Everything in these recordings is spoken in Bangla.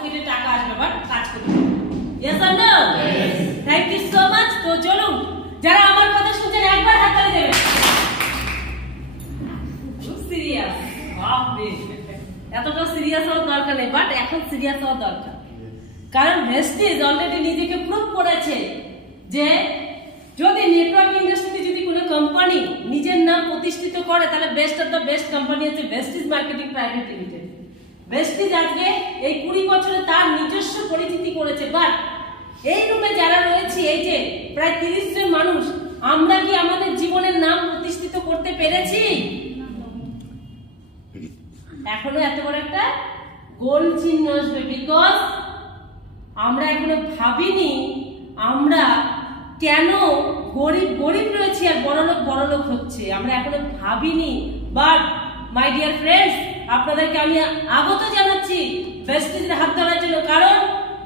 পকেটে টাকা আসবে, বাট কাজ করতে হবে। Yes or no? Thank you so much. তো চলুন, যারা আমার কথা শুনছেন একবার হাততালি দেবেন। খুব সিরিয়াস, বাপরে, এতটা সিরিয়াস হওয়ার দরকার নেই, বাট এখন সিরিয়াস হওয়া দরকার। কারণ ভেস্টিজ অলরেডি নিজেকে প্রুভ করেছে যে যদি নেটওয়ার্ক ইন্ডাস্ট্রিতে যদি কোনো কোম্পানি নিজের নাম প্রতিষ্ঠিত করে, তাহলে best of the best company হচ্ছে Vestige marketing private limited. Vestige আজকে এই 20 বছরে তার নিজস্ব পরিচিতি করেছে। বাট এই রুমে যারা রয়েছে, এই যে প্রায় 30 জন মানুষ, আমরা কি আমাদের জীবনের নাম প্রতিষ্ঠিত করতে পেরেছি? এখনো এত বড় একটা গোল চিহ্ন আসবে, বিকজ আমরা এখনো ভাবিনি আমরা কেন গরিব গরিব রয়েছে আর বড়লোক হচ্ছে, আমরা এখনো ভাবিনি। বাট মাই ডিয়ার ফ্রেন্ডস, আপনাদেরকে আমি আগত জানাচ্ছি ভেস্টিজের হাত ধরার জন্য। কারণ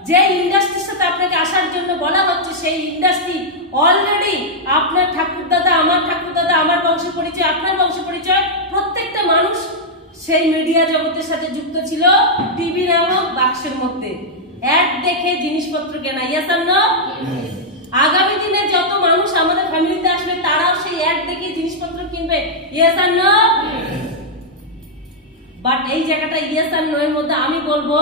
যে ইন্ডাস্ট্রির সাথে আপনাকে আসার জন্য বলা হচ্ছে, সেই ইন্ডাস্ট্রি অলরেডি আপনার ঠাকুরদাদা, আমার ঠাকুরদাদা, আমার বংশ পরিচয়, আপনার বংশ পরিচয়, প্রত্যেকটা মানুষ সেই মিডিয়া জগতের সাথে যুক্ত ছিল টিভি নামক বাক্সের মধ্যে। অ্যাড দেখে জিনিসপত্র কেনা। Yes or no? আগামী দিনে যত মানুষ আমাদের ফ্যামিলিতে আসবে, তারাও সেই অ্যাড দেখে জিনিসপত্র কিনবে। Yes or no? বাট এই জায়গাটা ইয়েস আর নো এর মধ্যে আমি বলবো,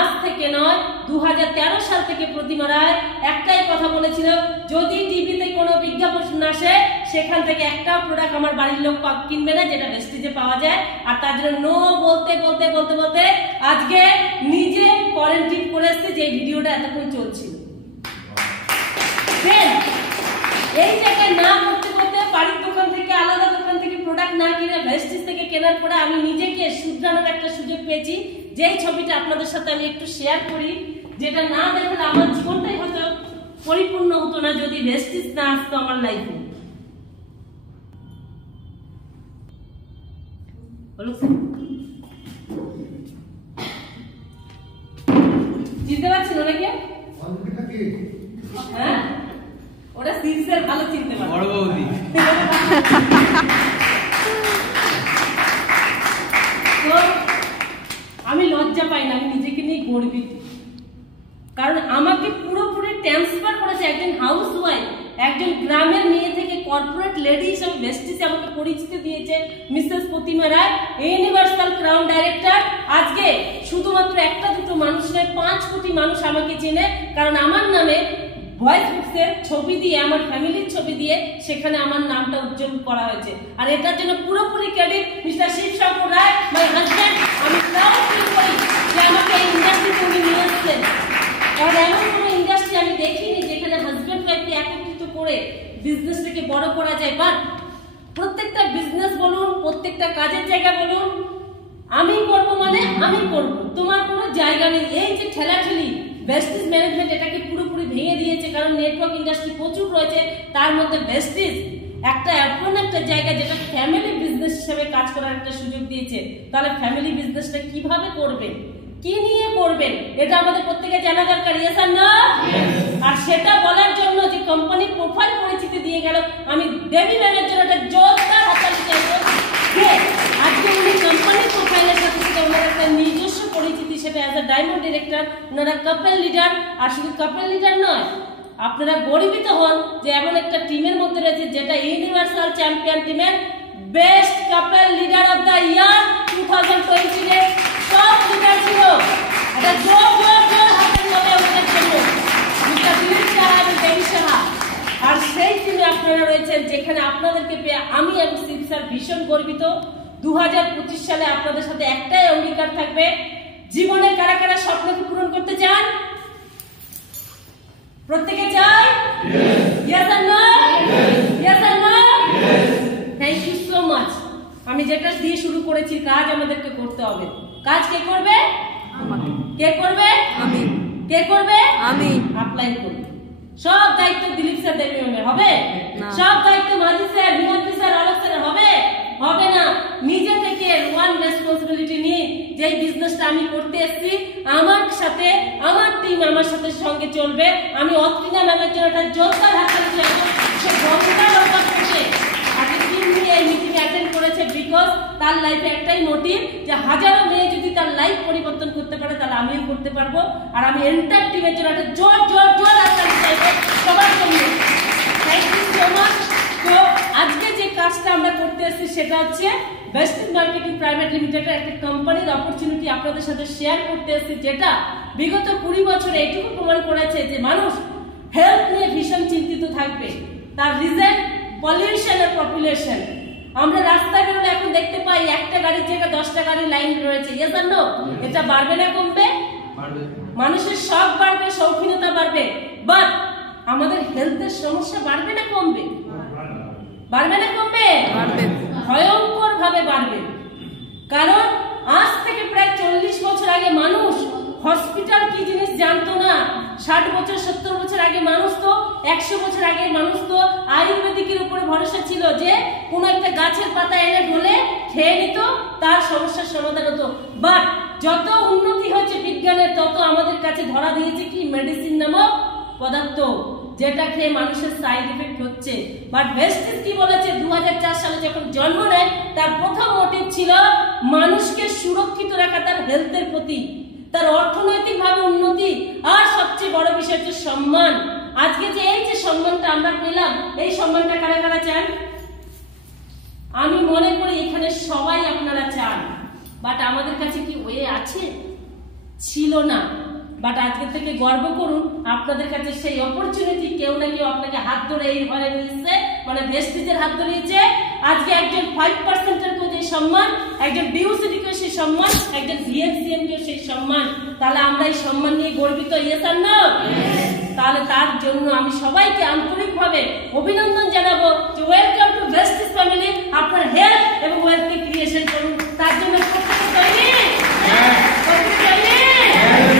আজ থেকে নয়, 2013 সাল থেকে প্রতিমা রায় একটাই কথা বলেছিল, যদি টিভিতে কোনো বিজ্ঞাপন আসে, সেখান থেকে একটা প্রোডাক্ট আমার বাড়ির লোক কিনবে না যেটা ভেস্টিজে পাওয়া যায়। আর তার জন্য নো বলতে বলতে বলতে বলতে আজকে নিজে কোয়ারেন্টাইন করে এসেছে, যে ভিডিওটা এতক্ষণ চলছিল। এই জায়গায় না করতে করতে, বাড়ির দোকান থেকে, আলাদা দোকান থেকে প্রোডাক্ট না কিনে ভেস্টিজ থেকে কেনার পরে আমি নিজেকে শুধরানোর একটা সুযোগ পেয়েছি। যেই ছবিটা আপনাদের সাথে আমি একটু শেয়ার করি, যেটা না দেখলে আমার জীবনটাই হয়তো পরিপূর্ণ হতো না যদি ভেস্টিজ না আসতো আমার লাইফে। চিনতে পারছেন ওনাকে? হ্যাঁ, ওরা সিরিজের ভালো চিনতে পারে। বড় বৌদি। তো আমি লজ্জা পাই না, আমি নিজেকে নিয়ে গর্বিত। কারণ আমাকে পুরোপুরি ট্রান্সফার করেছে একজন হাউস ওয়াইফ, একজন গ্রামের মেয়ে থেকে কর্পোরেট লেডি হিসেবে ভেস্টিজে আমাকে পরিচিতি দিয়েছে মিসেস প্রতিমা রায়, ইউনিভার্সাল ক্রাউন ডাইরেক্টর। আজকে শুধুমাত্র একটা দুটো মানুষ নয়, 5 কোটি মানুষ আমাকে চেনে। কারণ আমার নামে ভয়েস বুকসের ছবি দিয়ে, আমার ফ্যামিলির ছবি দিয়ে সেখানে আমার নামটা উজ্জ্বল করা হয়েছে। আর এটার জন্য পুরোপুরি credit mister Shiv Shankar Roy, my husband. আমি প্রাউড ফিল করি যে আমাকে এই ইন্ডাস্ট্রিতে উনি নিয়ে এসেছেন। কারণ এমন কোনো ইন্ডাস্ট্রি আমি দেখিনি যেখানে হাজব্যান্ড ওয়াইফকে একত্রিত করে বিজনেসটাকে বড় করা যায়। বাট প্রত্যেকটা বিজনেস বলুন, প্রত্যেকটা কাজের জায়গা বলুন, আমি করবো মানে আমি করবো, তোমার কোনো জায়গা নেই। এই যে ঠেলাঠেলি, ভেস্টিজ ম্যানেজমেন্ট এটাকে পুরোপুরি ভেঙে দিয়েছে। কারণ নেটওয়ার্ক ইন্ডাস্ট্রি প্রচুর রয়েছে, তার মধ্যে ভেস্টিজ একটা এমন একটা জায়গা যেটা ফ্যামিলি বিজনেস হিসেবে কাজ করার একটা সুযোগ দিয়েছে। তাহলে ফ্যামিলি বিজনেসটা কিভাবে করবেন, কি নিয়ে করবেন, এটা আমাদের প্রত্যেকের জানা দরকার। ইয়েস আর নো? আর সেটা বলার জন্য যে কোম্পানি প্রোফাইল পরিচিতি দিয়ে গেল, আমি দেবী ম্যামের জন্য একটা জোরদার হাততালি চাইবো। আজকে উনি কোম্পানি প্রোফাইলের সাথে সাথে ওনার একটা নিজস্ব পরিচিতি, সেটা অ্যাজ এ ডায়মন্ড ডিরেক্টর, ওনারা কাপল লিডার। আর শুধু কাপল লিডার নয়, আপনারা গর্বিত হন যে এমন একটা টিমের মধ্যে রয়েছে যেটা ইউনিভার্সাল চ্যাম্পিয়ন টিমের best couple leader of the year 2020 এর টপ লিডার ছিল। এটা জোর জোর জোর হাতের মধ্যে ওদের জন্য মিস্টার দিলীপ সাহা এবং দেবী সাহা। আর সেই টিমে আপনারা রয়েছেন, যেখানে আপনাদেরকে পেয়ে আমি এবং শিব স্যার ভীষণ গর্বিত। 2025 সালে আপনাদের সাথে একটাই অঙ্গীকার থাকবে, জীবনে কারা কারা স্বপ্নকে পূরণ করতে চান? প্রত্যেকে চাই? ইয়েস আর নো? ইয়েস আর no? Thank you so much. আমি যেটা দিয়ে শুরু করেছি, কাজ আমাদেরকে করতে হবে। কাজ কে করবে? কে করবে? আমি। কে করবে? আমি। অ্যাপ্লাই করব। সব দায়িত্ব দিলীপ স্যার, দেবী ম্যামের হবে? সব দায়িত্ব মাঝি স্যার, হিমন্তী স্যার, আলোক স্যার হবে? হবে না। নিজে থেকে ওয়ান রেসপন্সিবিলিটি নিয়ে যে বিজনেসটা আমি করতে এসেছি, আমার সাথে আমার টিম আমার সাথে সঙ্গে চলবে। আমি অত্রিনা ম্যামের জন্য একটা জোরদার হাততালি চাইবো। সে গঙ্গা লঙ্কা থেকে আজকে টিম নিয়ে এই মিটিং অ্যাটেন্ড করেছে। করেছে বিকজ তার লাইফে একটাই মোটিভ যে হাজারো মেয়ে যদি তার লাইফ পরিবর্তন করতে পারে তাহলে আমিও করতে পারবো। আর আমি এন্টার টিমের জন্য একটা জোর জোর জোর হাততালি চাইবো সবার জন্য। Thank you so much. তো আজকে যে কাজটা আমরা করতে এসেছি সেটা হচ্ছে বেস্টিজ মার্কেটিং প্রাইভেট লিমিটেডের একটা কোম্পানির অপরচুনিটি আপনাদের সাথে শেয়ার করতে এসেছি, যেটা বিগত 20 বছরে এইটুকু প্রমাণ করেছে যে মানুষ হেলথ নিয়ে ভীষণ চিন্তিত থাকবে। তার রিজন পলিউশন আর পপুলেশন। আমরা রাস্তায় বেরোলে এখন দেখতে পাই একটা গাড়ির জায়গায় 10টা গাড়ির লাইন রয়েছে। Yes or no? এটা বাড়বে না কমবে? মানুষের শখ বাড়বে, শৌখিনতা বাড়বে, বাট আমাদের হেলথের সমস্যা বাড়বে না কমবে? বাড়বে না কমবে? ভয়ঙ্কর ভাবে বাড়বে। কারণ আজ থেকে প্রায় 40 বছর আগে মানুষ হসপিটাল কি জিনিস জানতো না। 60 বছর 70 বছর আগে মানুষ তো 100 বছর আগে মানুষ তো আয়ুর্বেদিকের উপরে ভরসা ছিল যে কোন একটা গাছের পাতা এনে ঢলে খেয়ে নিত, তার সমস্যার সমাধান হতো। বাট যত উন্নতি হয়েছে বিজ্ঞানের তত আমাদের কাছে ধরা দিয়েছে কি মেডিসিন নামক পদার্থ, যেটা খেয়ে মানুষের সাইড এফেক্ট হচ্ছে। বাট ভেস্টিজ কি বলেছে 2004 সালে যখন জন্ম নেয় তার প্রথম মোটিভ ছিল মানুষকে সুরক্ষিত রাখা তার হেলথের প্রতি, তার অর্থনৈতিক ভাবে উন্নতি, আর সবচেয়ে বড় বিষয় হচ্ছে সম্মান। আজকে যে এই যে সম্মানটা আমরা পেলাম, এই সম্মানটা কারা কারা চান? আমি মনে করি এখানে সবাই আপনারা চান, বাট আমাদের কাছে কি ওয়ে আছে? ছিল না। বাট আজকে থেকে গর্ব করুন আপনাদের কাছে সেই অপরচুনিটি কেউ না কেউ আপনাকে হাত ধরে এই ঘরে নিয়েছে, মানে ভেস্টিজের হাত ধরিয়েছে। আজকে একজন 5% কেও যে সম্মান, একজন বিউসিডি কেও সেই সম্মান, একজন ভিএফসিএম কেও সেই সম্মান, তাহলে আমরা এই সম্মান নিয়ে গর্বিত। ইয়েস আর নো? তাহলে তার জন্য আমি সবাইকে আন্তরিকভাবে অভিনন্দন জানাবো যে ওয়েলকাম টু ভেস্টিজ ফ্যামিলি। আপনার হেলথ এবং ওয়েলথকে ক্রিয়েশন করুন, তার জন্য প্রত্যেকে তৈরি?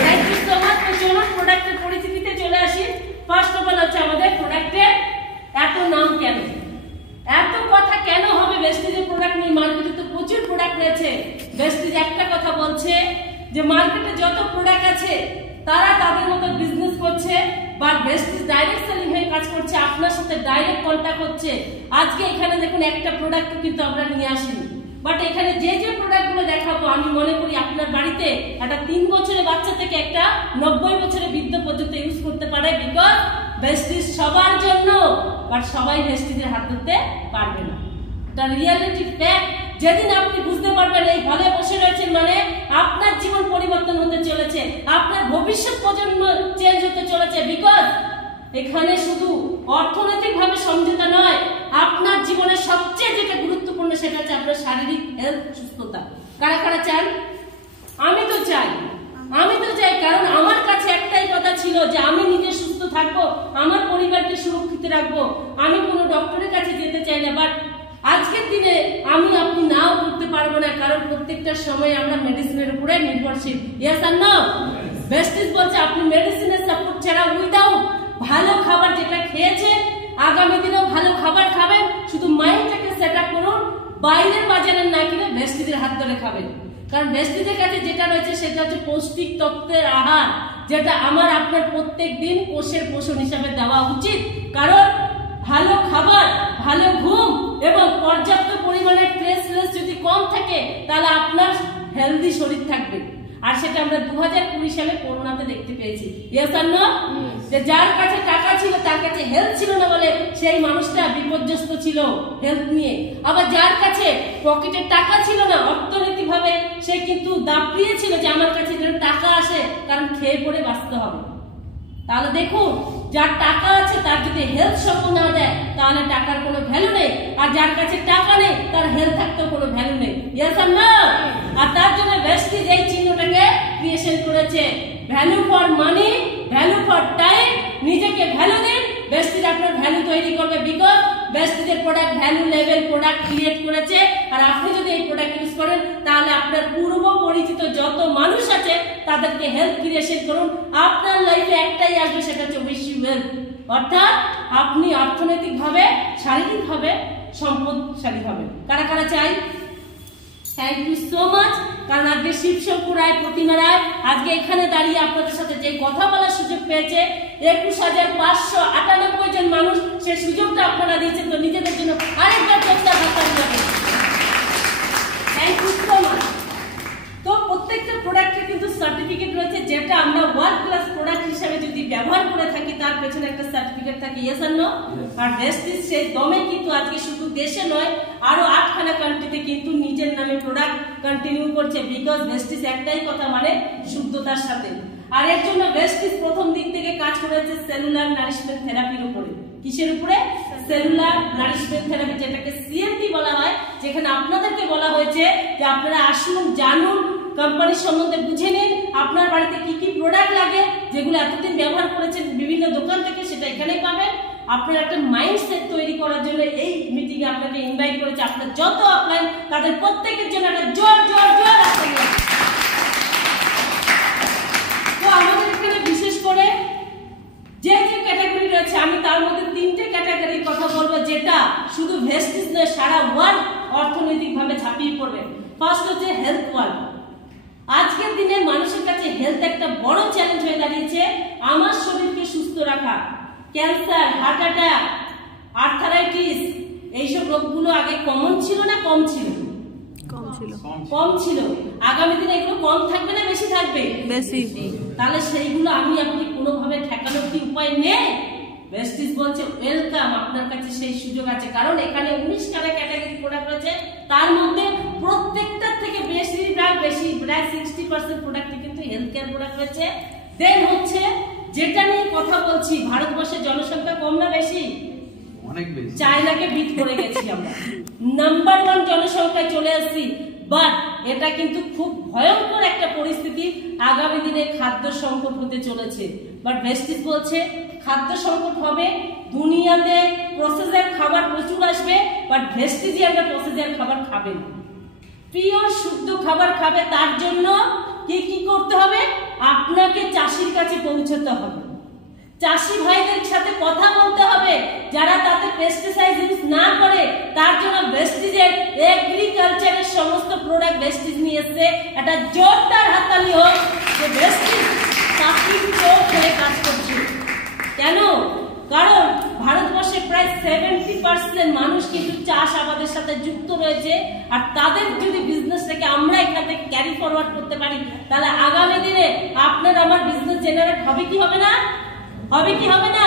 Thank you so much. তো চলুন প্রোডাক্টের পরিচিতিতে চলে আসি। ফার্স্ট অফ অল হচ্ছে আমাদের প্রোডাক্টের এত নাম কেন, এত কথা কেন হবে ভেস্টিজের প্রোডাক্ট নিয়ে? মার্কেটে তো প্রচুর প্রোডাক্ট রয়েছে। ভেস্টিজ একটা কথা বলছে যে মার্কেটে যত প্রোডাক্ট আছে তারা তাদের মতো বিজনেস করছে, বাট ভেস্টিজ ডাইরেক্ট সেলিং হয়ে কাজ করছে, আপনার সাথে ডাইরেক্ট কন্টাক্ট হচ্ছে। আজকে এখানে দেখুন একটা প্রোডাক্ট কিন্তু আমরা নিয়ে আসিনি, বাট এখানে যে যে প্রোডাক্টগুলো দেখাবো আমি মনে করি আপনার বাড়িতে একটা 3 বছরের বাচ্চা থেকে একটা 90 বছরের বৃদ্ধ পর্যন্ত ইউজ করতে পারে, বিকজ ভেস্টিজ সবার জন্য, বাট সবাই ভেস্টিজের হাত ধরতে পারবে না। এটা রিয়ালিটি ফ্যাক্ট। যেদিন আপনি বুঝতে পারবেন এই হলে বসে রয়েছেন মানে আপনার জীবন পরিবর্তন হতে চলেছে, আপনার ভবিষ্যৎ প্রজন্ম চেঞ্জ হতে চলেছে, বিকজ এখানে শুধু অর্থনৈতিক ভাবে সমঝোতা নয়, আপনার জীবনের সবচেয়ে যেটা গুরুত্বপূর্ণ সেটা হচ্ছে আপনার শারীরিক হেলথ, সুস্থতা। কারা কারা চান? আমি তো চাই, আমি তো চাই। কারণ আমার কাছে একটাই কথা ছিল যে আমি নিজে সুস্থ থাকবো, আমার পরিবারকে সুরক্ষিত রাখবো, আমি কোনো ডক্টরের কাছে যেতে চাই না। বাট আজকের দিনে আমি আপনি নাও করতে পারবো না, কারণ প্রত্যেকটা সময় আমরা মেডিসিনের উপরে নির্ভরশীল। ইয়েস আর নো? ভেস্টিজ বলছে আপনি মেডিসিনের সাপোর্ট ছাড়া, উইদাউট ভালো খাবার যেটা খেয়েছে আগামী দিনেও ভালো খাবার খাবেন, শুধু মাইন্ডটাকে সেট আপ করুন, বাইরের বাজারের না কিনে ভেস্টিজের হাত ধরে খাবেন। কারণ ভেস্টিজের কাছে যেটা রয়েছে সেটা হচ্ছে পৌষ্টিক তত্ত্বের আহার, যেটা আমার আপনার প্রত্যেক দিন কোষের পোষণ হিসাবে দেওয়া উচিত। কারণ ভালো খাবার, ভালো ঘুম এবং পর্যাপ্ত পরিমাণে স্ট্রেস যদি কম থাকে তাহলে আপনার হেলদি শরীর থাকবে। আর সেটা আমরা 2020 সালে করোনাতে দেখতে পেয়েছি। ইয়েস আর নো? যে যার কাছে টাকা ছিল তার কাছে হেলথ ছিল না বলে সেই মানুষটা বিপর্যস্ত ছিল হেলথ নিয়ে। আবার যার কাছে পকেটে টাকা ছিল না, অর্থনৈতিক ভাবে সে কিন্তু দাপিয়েছিল যে আমার কাছে যেন টাকা আসে, কারণ খেয়ে পড়ে বাঁচতে হবে। তাহলে দেখুন, যার টাকা আছে তার যদি হেলথ সাপোর্ট না দেয় তাহলে টাকার কোনো ভ্যালু নেই, আর যার কাছে টাকা নেই তার হেলথ থাকতেও কোনো ভ্যালু নেই। ইয়েস আর নো? আর তার জন্য ভেস্টিজ এই চিহ্নটাকে ক্রিয়েশন করেছে, value for money, value for time. নিজেকে ভ্যালু দিন, ভেস্টিজ আপনার ভ্যালু তৈরি করবে, বিকজ ভেস্টিজের product value level product create করেছে। আর আপনি যদি এই প্রোডাক্ট ইউজ করেন তাহলে আপনার পূর্ব পরিচিত যত মানুষ আছে তাদেরকে হেলথ ক্রিয়েশন করুন। আপনার লাইফে একটাই আসবে, সেটা হচ্ছে উইশ ইউ ওয়েলথ, অর্থাৎ আপনি অর্থনৈতিকভাবে, শারীরিকভাবে সম্পদশালী হবেন। কারা কারা চাই? Thank you so much. কারণ আজকে শিবশঙ্কর রায়, প্রতিমা রায় আজকে এখানে দাঁড়িয়ে আপনাদের সাথে যে কথা বলার সুযোগ পেয়েছে, 21,598 জন মানুষ, সেই সুযোগটা আপনারা দিয়েছেন। তো নিজেদের জন্য আরেকবার চেষ্টা করতে হবে। Thank you so much. তো প্রত্যেকটা প্রোডাক্টের কিন্তু সার্টিফিকেট রয়েছে, যেটা আমরা ওয়ার্ল্ড ক্লাস প্রোডাক্ট হিসেবে যদি ব্যবহার করে থাকি তার পেছনে একটা সার্টিফিকেট থাকে, ইয়েস আর নো? আর ভেস্টিজ সেই দমে কিন্তু আজকে শুধু দেশে নয়, আরো 8খানা কান্ট্রিতে কিন্তু নিজের নামে প্রোডাক্ট কন্টিনিউ করছে, বিকজ ভেস্টিজ একটাই কথা মানে শুদ্ধতার সাথে। আর এর জন্য ভেস্টিজ প্রথম দিক থেকে কাজ করেছে সেলুলার নারিশমেন্ট থেরাপির উপরে। কিসের উপরে? সেলুলার নারিশমেন্ট থেরাপি, যেটাকে সিএনটি বলা হয়। যেখানে আপনাদেরকে বলা হয়েছে যে আপনারা আসুন, জানুন, কোম্পানির সম্বন্ধে বুঝে নিন, আপনার বাড়িতে কি কি প্রোডাক্ট লাগে যেগুলো এতদিন ব্যবহার করেছেন বিভিন্ন দোকান থেকে, সেটা এখানেই পাবেন। আপনার একটা মাইন্ডসেট তৈরি করার জন্য এই মিটিং এ আপনাকে ইনভাইট করেছে। আপনার যত আপলাইন তাদের প্রত্যেকের জন্য একটা জোর জোর জোর আসতে। তো আমাদের এখানে বিশেষ করে যে যে ক্যাটাগরি রয়েছে, আমি তার মধ্যে 3টে ক্যাটাগরির কথা বলবো, যেটা শুধু ভেস্টিজ নয়, সারা ওয়ার্ল্ড অর্থনৈতিকভাবে ঝাঁপিয়ে পড়বে। ফার্স্ট হচ্ছে হেলথ ওয়ার্ল্ড। আজকের দিনে মানুষের কাছে হেলথ একটা বড় চ্যালেঞ্জ হয়ে দাঁড়িয়েছে। আমার শরীরকে সুস্থ রাখা, ক্যান্সার, হার্ট অ্যাটাক, আর্থারাইটিস, এইসব রোগগুলো আগে কমন ছিল না কম ছিল? কম ছিল। আগামী দিনে এগুলো কম থাকবে না বেশি থাকবে? বেশি। তাহলে সেইগুলো আমি আপনি কোনোভাবে ঠেকানোর কি উপায় নেই? ভেস্টিজ বলছে ওয়েলকাম, আপনার কাছে সেই সুযোগ আছে। কারণ এখানে 19খানা ক্যাটাগরি প্রোডাক্ট রয়েছে, তার মধ্যে প্রত্যেকটার থেকে প্রায় 60% প্রোডাক্ট কিন্তু হেলথ কেয়ার প্রোডাক্ট রয়েছে। দেন হচ্ছে যেটা নিয়ে কথা বলছি, ভারতবর্ষের জনসংখ্যা কম না বেশি? অনেক বেশি। চায়নাকে বিট করে গেছি আমরা, নাম্বার 1 জনসংখ্যায় চলে আসছি। বাট এটা কিন্তু খুব ভয়ঙ্কর একটা পরিস্থিতি, আগামী দিনে খাদ্য সংকট হতে চলেছে। বাট ভেস্টিজ বলছে খাদ্য সংকট হবে, দুনিয়াতে প্রসেসের খাবার প্রচুর আসবে, বাট ভেস্টিজিয়ানরা প্রসেসের খাবার খাবে না, পিওর শুদ্ধ খাবার খাবে। তার জন্য কি কি করতে হবে? আপনাকে চাষির কাছে পৌঁছতে হবে, চাষি ভাইদের সাথে কথা বলতে হবে, যারা তাতে পেস্টিসাইড ইউজ না করে। তার জন্য ভেস্টিজের এগ্রিকালচারের সমস্ত প্রোডাক্ট ভেস্টিজ নিয়ে এসছে। একটা জোরদার হাততালি হোক যে ভেস্টিজ চাষির চোখ হয়ে কাজ করছে। কেন? কারণ ভারতবর্ষে প্রায় 70% মানুষ কিন্তু চাষ আবাদের সাথে যুক্ত রয়েছে। আর তাদের যদি বিজনেসটাকে আমরা এখান থেকে ক্যারি ফরওয়ার্ড করতে পারি, তাহলে আগামী দিনে আপনার আমার বিজনেস জেনারেট হবে কি হবে না? হবে কি হবে না?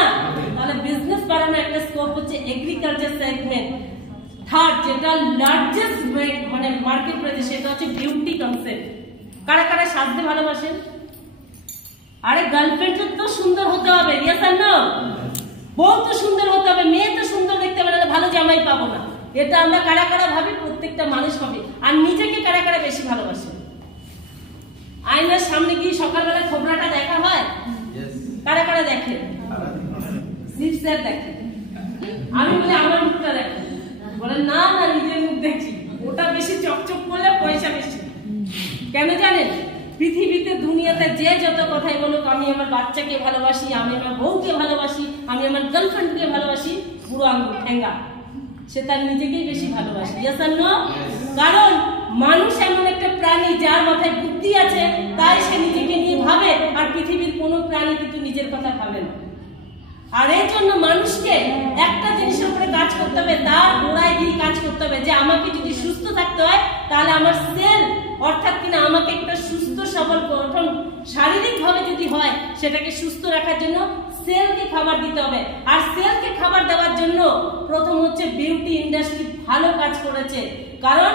তাহলে বিজনেস বাড়ানোর একটা স্কোপ হচ্ছে এগ্রিকালচার সেগমেন্ট। থার্ড, যেটা লার্জেস্ট মানে মার্কেট রয়েছে, সেটা হচ্ছে বিউটি কনসেপ্ট। কারা কারা সাজতে ভালোবাসেন? আরে গার্লফ্রেন্ড তো সুন্দর হতে হবে, ইয়েস আর নো? বউ তো সুন্দর হতে হবে, মেয়ে তো সুন্দর দেখতে হবে, না ভালো জামাই পাবো না। এটা আমরা কারা কারা ভাবি? প্রত্যেকটা মানুষ ভাবি। আর নিজেকে কারা কারা বেশি ভালোবাসে? আয়নার সামনে গিয়ে সকালবেলা খোবরাটা দেখা হয়? কারা কারা দেখে? সিস্টার দেখে। আমি বলি আমার মুখটা দেখে, বলে না না নিজের মুখ দেখি, ওটা বেশি চকচক করলে পয়সা বেশি। কেন জানেন? পৃথিবীতে দুনিয়াতে যে যত কথাই বলুক, আমি আমার বাচ্চাকে ভালোবাসি, আমি আমার বউকে ভালোবাসি, আমি আমার গার্লফ্রেন্ডকে ভালোবাসি, বুড়ো আঙুল ঠেঙ্গা, সে তার নিজেকেই বেশি ভালোবাসে। ইয়েস আর নো? কারণ মানুষ এমন একটা প্রাণী যার মাথায় বুদ্ধি আছে, তাই সে নিজেকে নিয়ে ভাবে। আর পৃথিবীর কোনো প্রাণী কিন্তু নিজের কথা ভাবে না। আর এর জন্য মানুষকে একটা জিনিসের উপরে কাজ করতে হবে, তার গোড়ায় গিয়ে কাজ করতে হবে, যে আমাকে যদি সুস্থ থাকতে হয় তাহলে আমার সেল, অর্থাৎ কিনা আমাকে একটা সুস্থ সবল গঠন শারীরিক ভাবে যদি হয়, সেটাকে সুস্থ রাখার জন্য সেলকে খাবার দিতে হবে। আর সেলকে খাবার দেওয়ার জন্য প্রথম হচ্ছে বিউটি ইন্ডাস্ট্রি ভালো কাজ করেছে। কারণ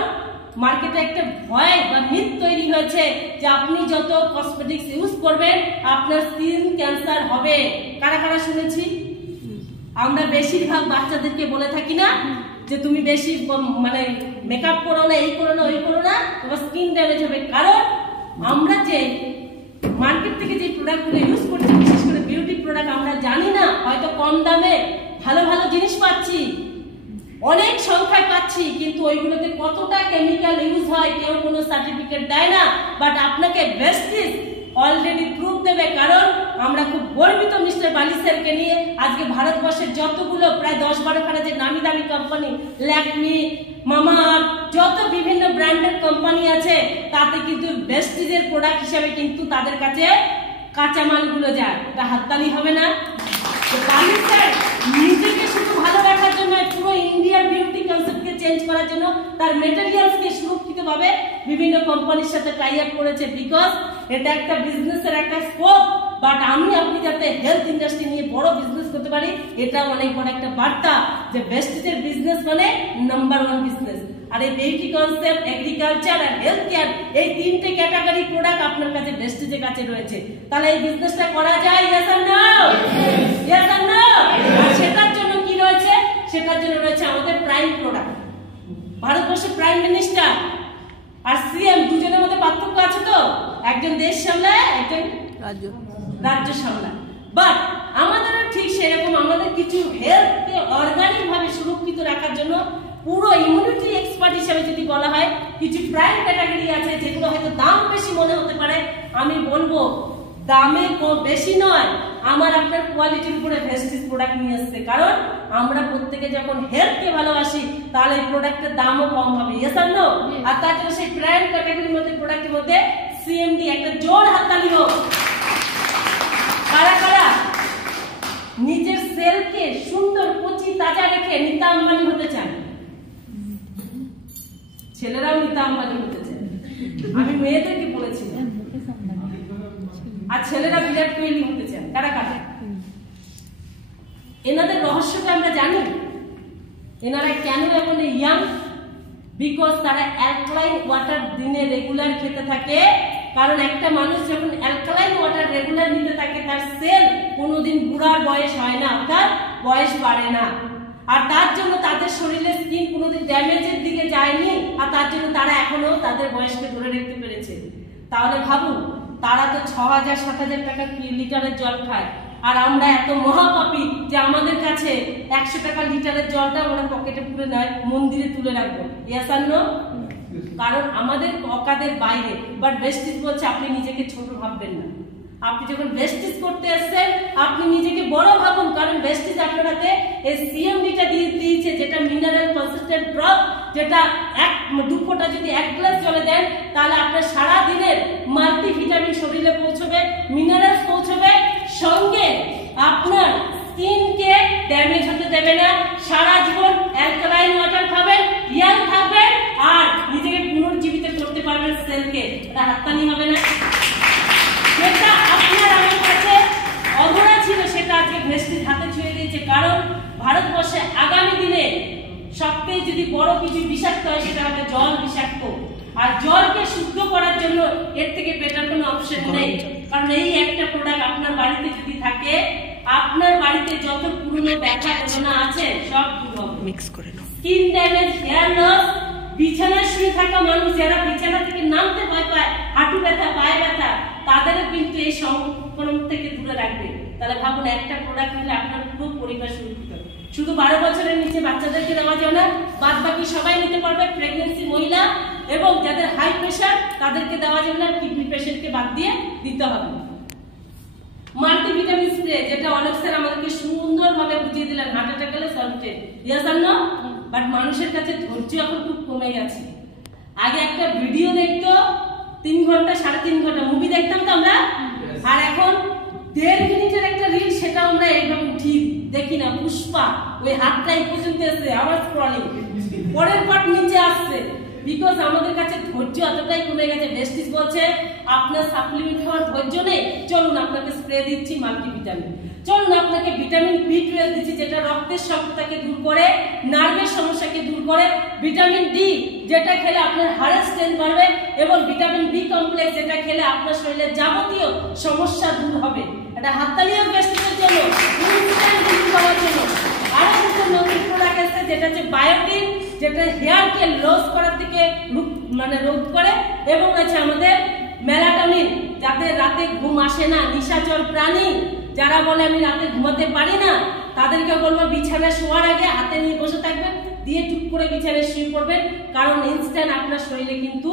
মার্কেটে একটা ভয় বা মিথ তৈরি হয়েছে যে আপনি যত কসমেটিক্স ইউজ করবেন আপনার স্কিন ক্যান্সার হবে। কারা কারা শুনেছি? আমরা বেশিরভাগ বাচ্চাদেরকে বলে থাকি না যে তুমি বেশি মানে মেকআপ করো না, এই করো না, ওই করো না, তোমার স্কিন ড্যামেজ হবে। কারণ আমরা যে মার্কেট থেকে যে প্রোডাক্টগুলো ইউজ করছি, বিশেষ করে বিউটি প্রোডাক্ট, আমরা জানি না হয়তো কম দামে ভালো ভালো জিনিস পাচ্ছি, অনেক সংখ্যায় পাচ্ছি, কিন্তু ওইগুলোতে কতটা কেমিক্যাল ইউজ হয় কেউ কোনো সার্টিফিকেট দেয় না। বাট আপনাকে ভেস্টিজ অলরেডি প্রুফ দেবে। কারণ আমরা খুব গর্বিত মিস্টার বালি স্যারকে নিয়ে আজকে ভারতবর্ষের যতগুলো প্রায় 10-12 খানা যে নামি দামি কোম্পানি, ল্যাকমি, মামাআর্থ, যত বিভিন্ন ব্র্যান্ডের কোম্পানি আছে, তাতে কিন্তু ভেস্টিজের প্রোডাক্ট হিসেবে কিন্তু তাদের কাছে কাঁচামালগুলো যায়। এটা হাততালি হবে না? বালি স্যার নিজেকে শুধু ভালো রাখার জন্য পুরো ইন্ডিয়ার বিউটি কনসেপ্টকে চেঞ্জ করার জন্য তার মেটেরিয়ালসকে সুরক্ষিতভাবে বিভিন্ন কোম্পানির সাথে টাই আপ করেছে, বিকজ এটা একটা বিজনেসের একটা স্কোপ। বাট আমি আপনি যাতে হেলথ ইন্ডাস্ট্রি নিয়ে বড় বিজনেস করতে পারি, এটা অনেক বড় একটা বার্তা যে ভেস্টিজের বিজনেস মানে নাম্বার 1 বিজনেস। আর এই বিউটি কনসেপ্ট, এগ্রিকালচার আর হেলথ কেয়ার, এই তিনটে ক্যাটাগরি প্রোডাক্ট আপনার কাছে ভেস্টিজের কাছে রয়েছে। তাহলে এই বিজনেসটা করা যায়? Yes or no? Yes or no? আর সেটার জন্য কি রয়েছে? সেটার জন্য রয়েছে আমাদের প্রাইম প্রোডাক্ট। ভারতবর্ষের প্রাইম মিনিস্টার আর সিএম দুজনের মধ্যে পার্থক্য আছে তো, একজন দেশ সামলায়, একজন রাজ্য সামলায়। বাট আমাদেরও ঠিক সেরকম আমাদের কিছু হেলথকে অর্গানিক ভাবে সুরক্ষিত রাখার জন্য পুরো ইমিউনিটি এক্সপার্ট হিসেবে যদি বলা হয়, কিছু প্রাইম ক্যাটাগরি আছে যেগুলো হয়তো দাম বেশি মনে হতে পারে। আমি বলবো দামে বেশি নয়, আমার আপনার কোয়ালিটির উপরে ভেস্টিজ প্রোডাক্ট নিয়ে আসছে। কারণ আমরা প্রত্যেকে যখন হেলথকে ভালোবাসি তাহলে এই প্রোডাক্টের দামও কম হবে। Yes or no? আর তার জন্য সেই প্রাইম ক্যাটাগরির মধ্যে প্রোডাক্টের মধ্যে সিএমডি একটা জোর হাততালি হোক। কারা কারা নিজের সেলকে সুন্দর কচি তাজা রেখে নীতা আম্বানি হতে চান? ছেলেরাও নীতা আম্বানি হতে চায়, আমি মেয়েদেরকে বলেছিলাম। আর ছেলেরা বিরাট কোহলি হতে চান। কারা কারা? এনাদের রহস্যটা আমরা জানি। এনারা কেন এখন ইয়াং? বিকজ তারা অ্যালকালাইন ওয়াটার দিনে রেগুলার খেতে থাকে। কারণ একটা মানুষ যখন অ্যালকালাইন ওয়াটার রেগুলার নিতে থাকে, তার সেল কোনোদিন বুড়ার বয়স হয় না, অর্থাৎ বয়স বাড়ে না। আর তার জন্য তাদের শরীরের স্কিন কোনোদিন ড্যামেজের দিকে যায়নি, আর তার জন্য তারা এখনো তাদের বয়সকে ধরে রাখতে পেরেছে। তাহলে ভাবুন, তারা তো 6000-7000 টাকা লিটারের জল খায়, আর আমরা এত মহাপাপী যে আমাদের কাছে 100 টাকা লিটারের জলটা আমরা পকেটে পুরে নয়, মন্দিরে তুলে রাখবো। Yes or no? কারণ আমাদের অকাদের বাইরে। বাট ভেস্টিজ বলছে আপনি নিজেকে ছোট ভাববেন না। আপনি যখন ভেস্টিজ করতে আসছেন আপনি নিজেকে বড় ভাবুন। কারণ ভেস্টিজ আপনার হাতে এই সিএমডিটা দিয়েছে, যেটা মিনারেল কনসেন্ট্রেট ড্রপ, যেটা 2 ফোঁটা যদি 1 গ্লাস জলে দেন তাহলে আপনার সারা দিনের মাল্টিভিটামিন শরীরে পৌঁছবে, মিনারেলস পৌঁছবে, সঙ্গে আপনার স্কিনকে ড্যামেজ হতে দেবে না। সারা জীবন অ্যালকালাইন ওয়াটার খাবেন, ইয়াং থাকবেন, আর নিজেকে পুনর্জীবিত করতে পারবেন সেলকে। এটা হাততালি হবে না? যেটা আপনার আমার কাছে অধরা ছিল সেটা আজকে ভেস্টিজ হাতে ছুঁয়ে দিয়েছে। কারণ ভারতবর্ষে আগামী দিনে সবথেকে যদি বড় কিছু বিষাক্ত হয় সেটা হবে জল বিষাক্ত। আর জলকে শুদ্ধ করার জন্য এর থেকে বেটার কোনো অপশন নেই। কারণ এই একটা প্রোডাক্ট আপনার বাড়িতে যদি থাকে, আপনার বাড়িতে যত পুরনো ব্যথা বেদনা আছে সব দূর হবে। মিক্স করে নাও। স্কিন ড্যামেজ, হেয়ার লস, বিছানায় শুয়ে থাকা মানুষ যারা বিছানা থেকে নামতে ভয় পায়, হাঁটু ব্যথা, পায়ে ব্যথা, তাদেরও কিন্তু এই সংক্রমণ থেকে দূরে রাখবে। তাহলে ভাবুন, একটা প্রোডাক্ট নিলে আপনার পুরো পরিবার সুরক্ষিত। শুধু 12 বছরের নিচে বাচ্চাদেরকে দেওয়া যায় না, বাদ বাকি সবাই নিতে পারবে। প্রেগনেন্সি মহিলা এবং যাদের হাই প্রেশার তাদেরকে দেওয়া যাবে না, কিডনি পেশেন্টকে বাদ দিয়ে দিতে হবে। মাল্টিভিটামিন স্প্রে, যেটা অনেক স্যার আমাদেরকে সুন্দরভাবে বুঝিয়ে দিলেন, হার্ট অ্যাটাক গেলে সলভেট। Yes or no? বাট মানুষের কাছে ধৈর্য এখন খুব কমে গেছে। আগে একটা ভিডিও দেখতো 3 ঘন্টা 3.5 ঘন্টা মুভি দেখতাম তো আমরা, আর এখন 1.5 মিনিটের একটা রিল, সেটা আমরা একদম ঠিক দেখি না। পুষ্পা ওই হাতটাই পর্যন্ত এসে আবার স্ক্রলিং, পরের পার্ট নিচে আসছে। বিকজ আমাদের কাছে ধৈর্য এতটাই কমে গেছে। ভেস্টিজ বলছে আপনার সাপ্লিমেন্ট খাওয়ার ধৈর্য নেই, চলুন আপনাকে স্প্রে দিচ্ছি মাল্টিভিটামিন, চলুন আপনাকে ভিটামিন B12 দিচ্ছি, যেটা রক্তের স্বল্পতাকে দূর করে, নার্ভের সমস্যাকে দূর করে, ভিটামিন ডি যেটা খেলে আপনার হাড়ের স্ট্রেংথ বাড়বে, এবং ভিটামিন বি কমপ্লেক্স যেটা খেলে আপনার শরীরের যাবতীয় সমস্যা দূর হবে। এটা হাততালিও ভেস্টিজের জন্য, ইনস্ট্যান্ট দূর করার জন্য। আরো কিছু নতুন প্রোডাক্ট আছে যেটা হচ্ছে বায়োটিন, যেটা হেয়ারকে লস করার থেকে রোধ করে, এবং আছে আমাদের মেলাটোনিন, যাদের রাতে ঘুম আসে না, নিশাচর প্রাণী যারা বলে আমি রাতে ঘুমাতে পারি না, তাদেরকে বলবো বিছানায় শোয়ার আগে হাতে নিয়ে বসে থাকবেন, দিয়ে চুপ করে বিছানায় শুয়ে পড়বেন। কারণ ইনস্ট্যান্ট আপনার শরীরে কিন্তু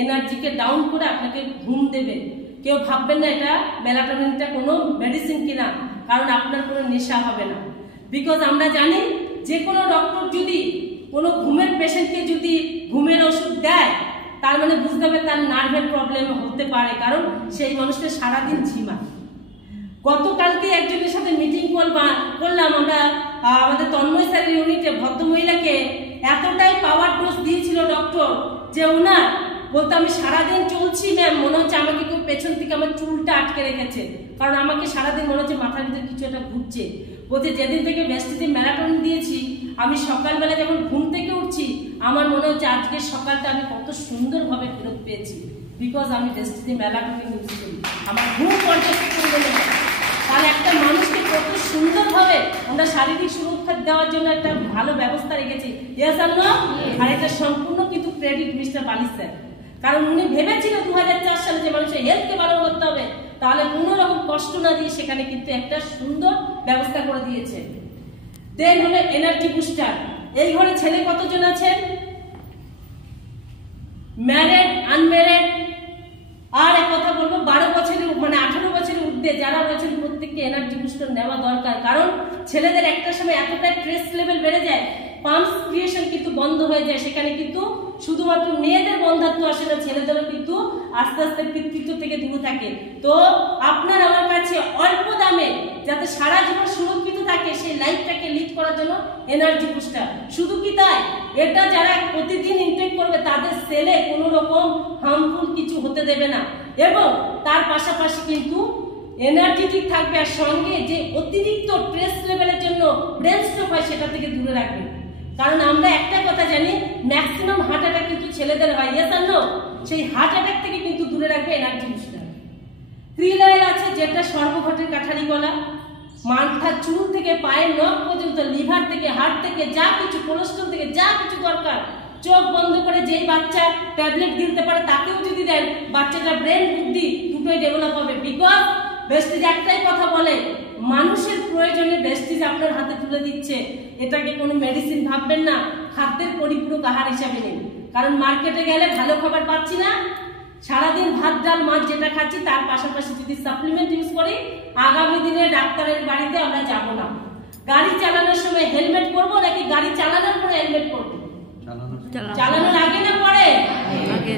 এনার্জিকে ডাউন করে আপনাকে ঘুম দেবে। কেউ ভাববেন না এটা মেলাটোনিনটা কোনো মেডিসিন কিনা, কারণ আপনার কোনো নেশা হবে না। বিকজ আমরা জানি যে কোনো ডক্টর যদি কোনো ঘুমের পেশেন্টকে যদি ঘুমের ওষুধ দেয়, তার মানে বুঝতে হবে তার নার্ভের প্রবলেম হতে পারে, কারণ সেই মানুষটা সারাদিন ঝিমায়। গতকালকে একজনের সাথে মিটিং করলাম আমরা, আমাদের তন্ময় স্যারের ইউনিটে ভদ্রমহিলাকে এতটাই পাওয়ার ডোজ দিয়েছিল ডক্টর যে ওনার বলতো আমি সারাদিন চলছি ম্যাম, মনে হচ্ছে আমাকে কেউ পেছন থেকে আমার চুলটা আটকে রেখেছে, কারণ আমাকে সারাদিন মনে হচ্ছে মাথার ভিতরে কিছু একটা ঘুরছে। বলছে যেদিন থেকে ভেস্টিজে ম্যারাথন দিয়েছি আমি সকালবেলা যখন ঘুম থেকে উঠছি আমার মনে হচ্ছে আজকের সকালটা আমি কত সুন্দরভাবে ফেরত পেয়েছি, বিকজ আমি ভেস্টিজে ম্যারাথনে ইউজ করি, আমার ঘুম পর্যাপ্ত পরিমাণে। তাহলে একটা মানুষকে কত সুন্দরভাবে আমরা শারীরিক সুরক্ষা দেওয়ার জন্য একটা ভালো ব্যবস্থা রেখেছি। আর এটা সম্পূর্ণ কিন্তু ক্রেডিট মিস্টার বালি স্যার, কারণ উনি ভেবেছিল 2004 সালে যে মানুষের হেলথকে ভালো করতে হবে, তাহলে কোনো রকম কষ্ট না দিয়ে সেখানে কিন্তু একটা সুন্দর ব্যবস্থা করে দিয়েছে। দেন হলো এনার্জি বুস্টার। এই ঘরে ছেলে কতজন আছেন? ম্যারেড, আনম্যারেড, আর এক কথা বলবো 12 বছরের মানে 18 বছরের ঊর্ধ্বে যারা রয়েছেন প্রত্যেককে এনার্জি বুস্টার নেওয়া দরকার, কারণ ছেলেদের একটা সময় এতটাই স্ট্রেস লেভেল বেড়ে যায়, পাম্পস ক্রিয়েশন কিন্তু বন্ধ হয়ে যায়, সেখানে কিন্তু শুধুমাত্র মেয়েদের বন্ধাত্ব আসে না, ছেলেদেরও কিন্তু আস্তে আস্তে পিতৃত্ব থেকে দূরে থাকে। তো আপনার আমার কাছে অল্প দামে যাতে সারা জীবন সুরক্ষিত থাকে সেই লাইফটাকে লিড করার জন্য এনার্জি বুস্টার। শুধু কি তাই, এটা যারা প্রতিদিন ইনটেক করবে তাদের সেলে কোনো রকম হার্মফুল কিছু হতে দেবে না, এবং তার পাশাপাশি কিন্তু এনার্জেটিক থাকবে, আর সঙ্গে যে অতিরিক্ত স্ট্রেস লেভেলের জন্য ব্রেন স্ট্রোক হয় সেটা থেকে দূরে রাখবে। কারণ আমরা একটা কথা জানি, ম্যাক্সিমাম হার্ট অ্যাটাক কিন্তু ছেলেদের হয়, ইয়েস আর নো? সেই হার্ট অ্যাটাক থেকে কিন্তু দূরে রাখবে এনার্জি বুস্টার। ক্রিল অয়েল আছে যেটা সর্বঘটের কাঠারি গলা, মাথার চুল থেকে পায়ের নখ পর্যন্ত, লিভার থেকে হার্ট থেকে যা কিছু, কোলেস্ট্রল থেকে যা কিছু দরকার, চোখ বন্ধ করে যেই বাচ্চা ট্যাবলেট গিলতে পারে তাকেও যদি দেন বাচ্চাটার ব্রেন বুদ্ধি দুটোই ডেভেলপ হবে। বিকজ ভেস্টিজ একটাই কথা বলে, মানুষের প্রয়োজনে ভেস্টিজ আপনার হাতে তুলে দিচ্ছে, এটাকে কোনো মেডিসিন ভাববেন না, খাদ্যের পরিপূরক আহার হিসাবে নিন। কারণ মার্কেটে গেলে ভালো খাবার পাচ্ছি না, সারাদিন ভাত ডাল মাছ যেটা খাচ্ছি তার পাশাপাশি যদি সাপ্লিমেন্ট ইউজ করি, আগামী দিনে ডাক্তারের বাড়িতে আমরা যাব না। গাড়ি চালানোর সময় হেলমেট পরবো নাকি গাড়ি চালানোর পরে হেলমেট পরবো? চালানোর আগে না পরে?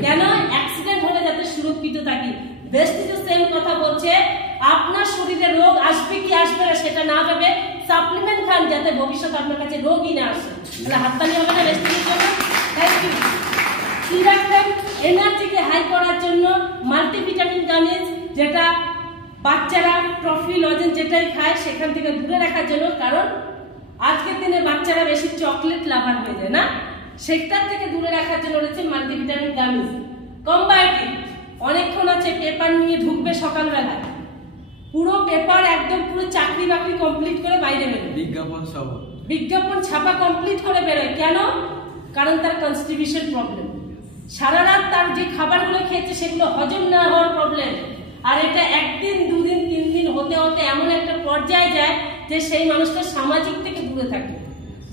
কেন? অ্যাক্সিডেন্ট হলে যাতে সুরক্ষিত থাকি। ভেস্টিজও সেম কথা বলছে, আপনার শরীরে রোগ আসবে কি আসবে না সেটা না ভেবে সাপ্লিমেন্ট খান যাতে ভবিষ্যতে আপনার কাছে রোগই না আসে। তাহলে হাততালি হবে না ভেস্টিজের জন্য? Thank you. সিরাকটাইম এনার্জিকে হাই করার জন্য মাল্টিভিটামিন গামিজ, যেটা বাচ্চারা ট্রফি লজেন্স যেটাই খায় সেখান থেকে দূরে রাখার জন্য, কারণ আজকের দিনে বাচ্চারা বেশি চকলেট লাভার হয়ে যায় না, সেটার থেকে দূরে রাখার জন্য রয়েছে মাল্টিভিটামিন গামিজ। কম্বায়োটিক অনেকক্ষণ আছে পেপার নিয়ে ঢুকবে সকালবেলা, পুরো পেপার একদম পুরো চাকরি বাকরি কমপ্লিট করে বাইরে বেরোয়, বিজ্ঞাপন ছাপা কমপ্লিট করে বেরোয়। কেন? কারণ তার কনস্টিটিউশন প্রবলেম, সারা রাত তার যে খাবারগুলো খেয়েছে সেগুলো হজম না হওয়ার প্রবলেম, আর এটা একদিন দুদিন 3 দিন হতে হতে এমন একটা পর্যায়ে যায় যে সেই মানুষটা সামাজিক থেকে দূরে থাকে।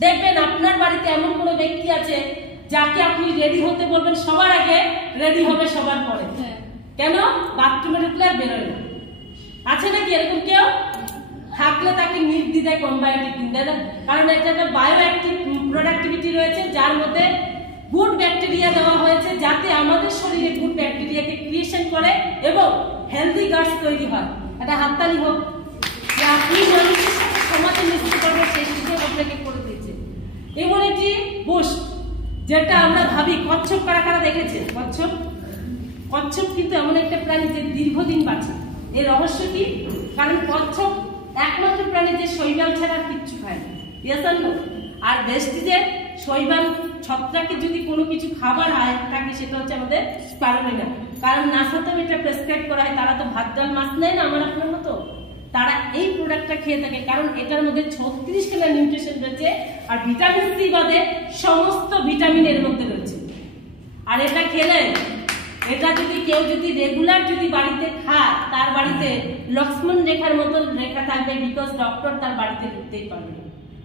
দেখবেন আপনার বাড়িতে এমন কোনো ব্যক্তি আছে যাকে আপনি রেডি হতে বলবেন সবার আগে, রেডি হবে সবার পরে। কেন? বাথরুমে ঢুকলে আর বেরোয় না। আছে নাকি এরকম কেউ? থাকলে তাকে নির্দ্বিধায় কম্বায়োটিক দিন, তাই না? কারণ এটা একটা বায়োঅ্যাক্টিভ প্রোডাক্টিভিটি রয়েছে, যার মধ্যে গুড ব্যাকটেরিয়া দেওয়া হয়েছে যাতে আমাদের শরীরে গুড ব্যাকটেরিয়াকে ক্রিয়েশন করে এবং হেলদি গাটস তৈরি হয়। একটা হাততালি হোক যে আপনি মানুষের সাথে সমাজে মিশতে পারবেন, সেই সুযোগ আপনাকে করে দিয়েছে। ইমিউনিটি বুস্ট, যেটা আমরা ভাবি কচ্ছপ কারা কারা দেখেছে? কচ্ছপ কিন্তু এমন একটা প্রাণী যে দীর্ঘদিন বাঁচে। এর রহস্য কি? কারণ কচ্ছপ একমাত্র প্রাণী যে শৈবাল ছাড়া কিচ্ছু খায় না, আর ভেস্টিজের শৈবাল ছত্রাকে যদি কোনো কিছু খাবার হয় থাকে সেটা হচ্ছে আমাদের স্পারুলিনা। কারণ নাসাতেও এটা প্রেসক্রাইব করা হয়, তারা তো ভাত ডাল মাছ নেয় না আমার আপনার মতো, তারা এই প্রোডাক্টটা খেয়ে থাকে, কারণ এটার মধ্যে 36 নিউট্রিশন রয়েছে, আর ভিটামিন সি বাদে সমস্ত ভিটামিন এর মধ্যে রয়েছে। আর এটা খেলে, এটা যদি কেউ যদি রেগুলার যদি বাড়িতে খায়, তার বাড়িতে লক্ষ্মণ রেখার মতন রেখা থাকবে, বিকজ ডক্টর তার বাড়িতে ঢুকতেই পারবে না,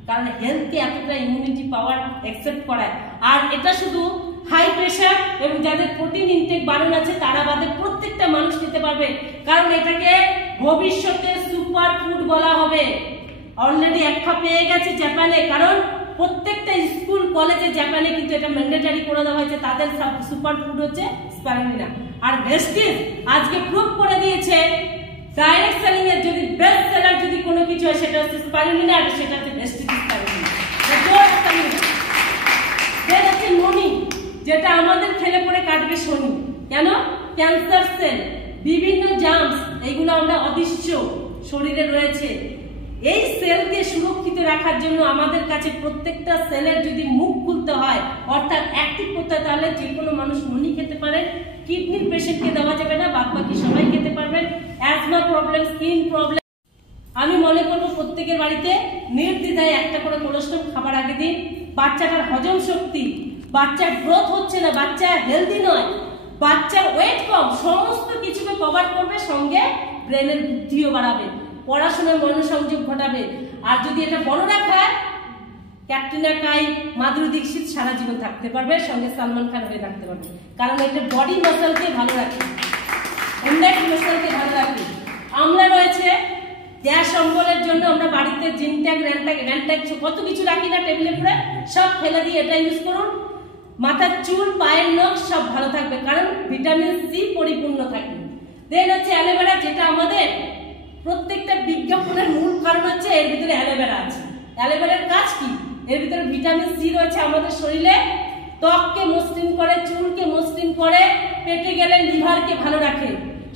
কারণ হেলথকে এতটা ইমিউনিটি পাওয়ার অ্যাকসেপ্ট করায়। আর এটা শুধু হাই প্রেশার এবং যাদের প্রোটিন ইনটেক বাড়ান আছে তারা বাদে প্রত্যেকটা মানুষ নিতে পারবে, কারণ এটাকে ভবিষ্যতে সুপার ফুড বলা হবে। অলরেডি একটা পেয়ে গেছে জাপানে, কারণ প্রত্যেকটা স্কুল কলেজে জাপানে কিন্তু এটা ম্যান্ডেটরি করে দেওয়া হয়েছে, তাদের সুপার ফুড হচ্ছে স্পারুলিনা। আর ভেস্টিজ আজকে প্রুভ করে দিয়েছে ডাইরেক্ট সেলিং এর যদি বেস্ট সেলার যদি কোনো কিছু হয় সেটা হচ্ছে স্পারুলিনা, আর সেটা হচ্ছে ভেস্টিজ স্পারুলিনা। রয়েছে ননি, যেটা আমাদের খেলে পরে কাটবে শনি। কেন? ক্যান্সার সেল, বিভিন্ন জার্মস, এগুলো আমরা অদৃশ্য শরীরে রয়েছে। এই সেলকে সুরক্ষিত রাখার জন্য আমাদের কাছে প্রত্যেকটা সেলের যদি মুখ খুলতে হয়, অর্থাৎ অ্যাক্টিভ করতে হয়, তাহলে যে কোনো মানুষ ননি খেতে পারে। কিডনির পেশেন্টকে দেওয়া যাবে না, বাদ বাকি সবাই খেতে পারবেন। অ্যাজমা প্রবলেম, স্কিন প্রবলেম, আমি মনে করবো প্রত্যেকের বাড়িতে নির্দ্বিধায় একটা করে কোলেস্ট্রল খাবার আগে দিন। বাচ্চাটার হজম শক্তি, বাচ্চার গ্রোথ হচ্ছে না, বাচ্চা হেলদি নয়, বাচ্চার ওয়েট কম, সমস্ত কিছুকে কভার করবে, সঙ্গে ব্রেনের বুদ্ধিও বাড়াবে, পড়াশোনার মনোসংযোগ ঘটাবে। আর যদি এটা বড়রা খায়, ক্যাটরিনা কাইফ, মাধুরী দীক্ষিত সারা জীবন থাকতে পারবে, সঙ্গে সালমান খান হয়ে থাকতে পারবে, কারণ এটা বডি মাসলকে ভালো রাখে, ইন্ডেক্স মাসলকে ভালো রাখে। আমরা রয়েছে গ্যাস অম্বলের জন্য আমরা বাড়িতে জিনট্যাগ, র্যান্ট্যাগ কত কিছু রাখি না টেবিলে পড়ে, সব ফেলে দিয়ে এটা ইউজ করুন। মাথার চুল, পায়ের নখ সব ভালো থাকবে, কারণ ভিটামিন সি পরিপূর্ণ থাকে। দেন হচ্ছে অ্যালোভেরা, যেটা আমাদের প্রত্যেকটা বিজ্ঞাপনের মূল কারণ হচ্ছে এর ভিতরে অ্যালোভেরা আছে। অ্যালোভেরার কাজ কি? এর ভিতরে ভিটামিন সি রয়েছে, আমাদের শরীরে ত্বককে মসৃণ করে, চুলকে মসৃণ করে, পেটে গেলে লিভারকে ভালো রাখে।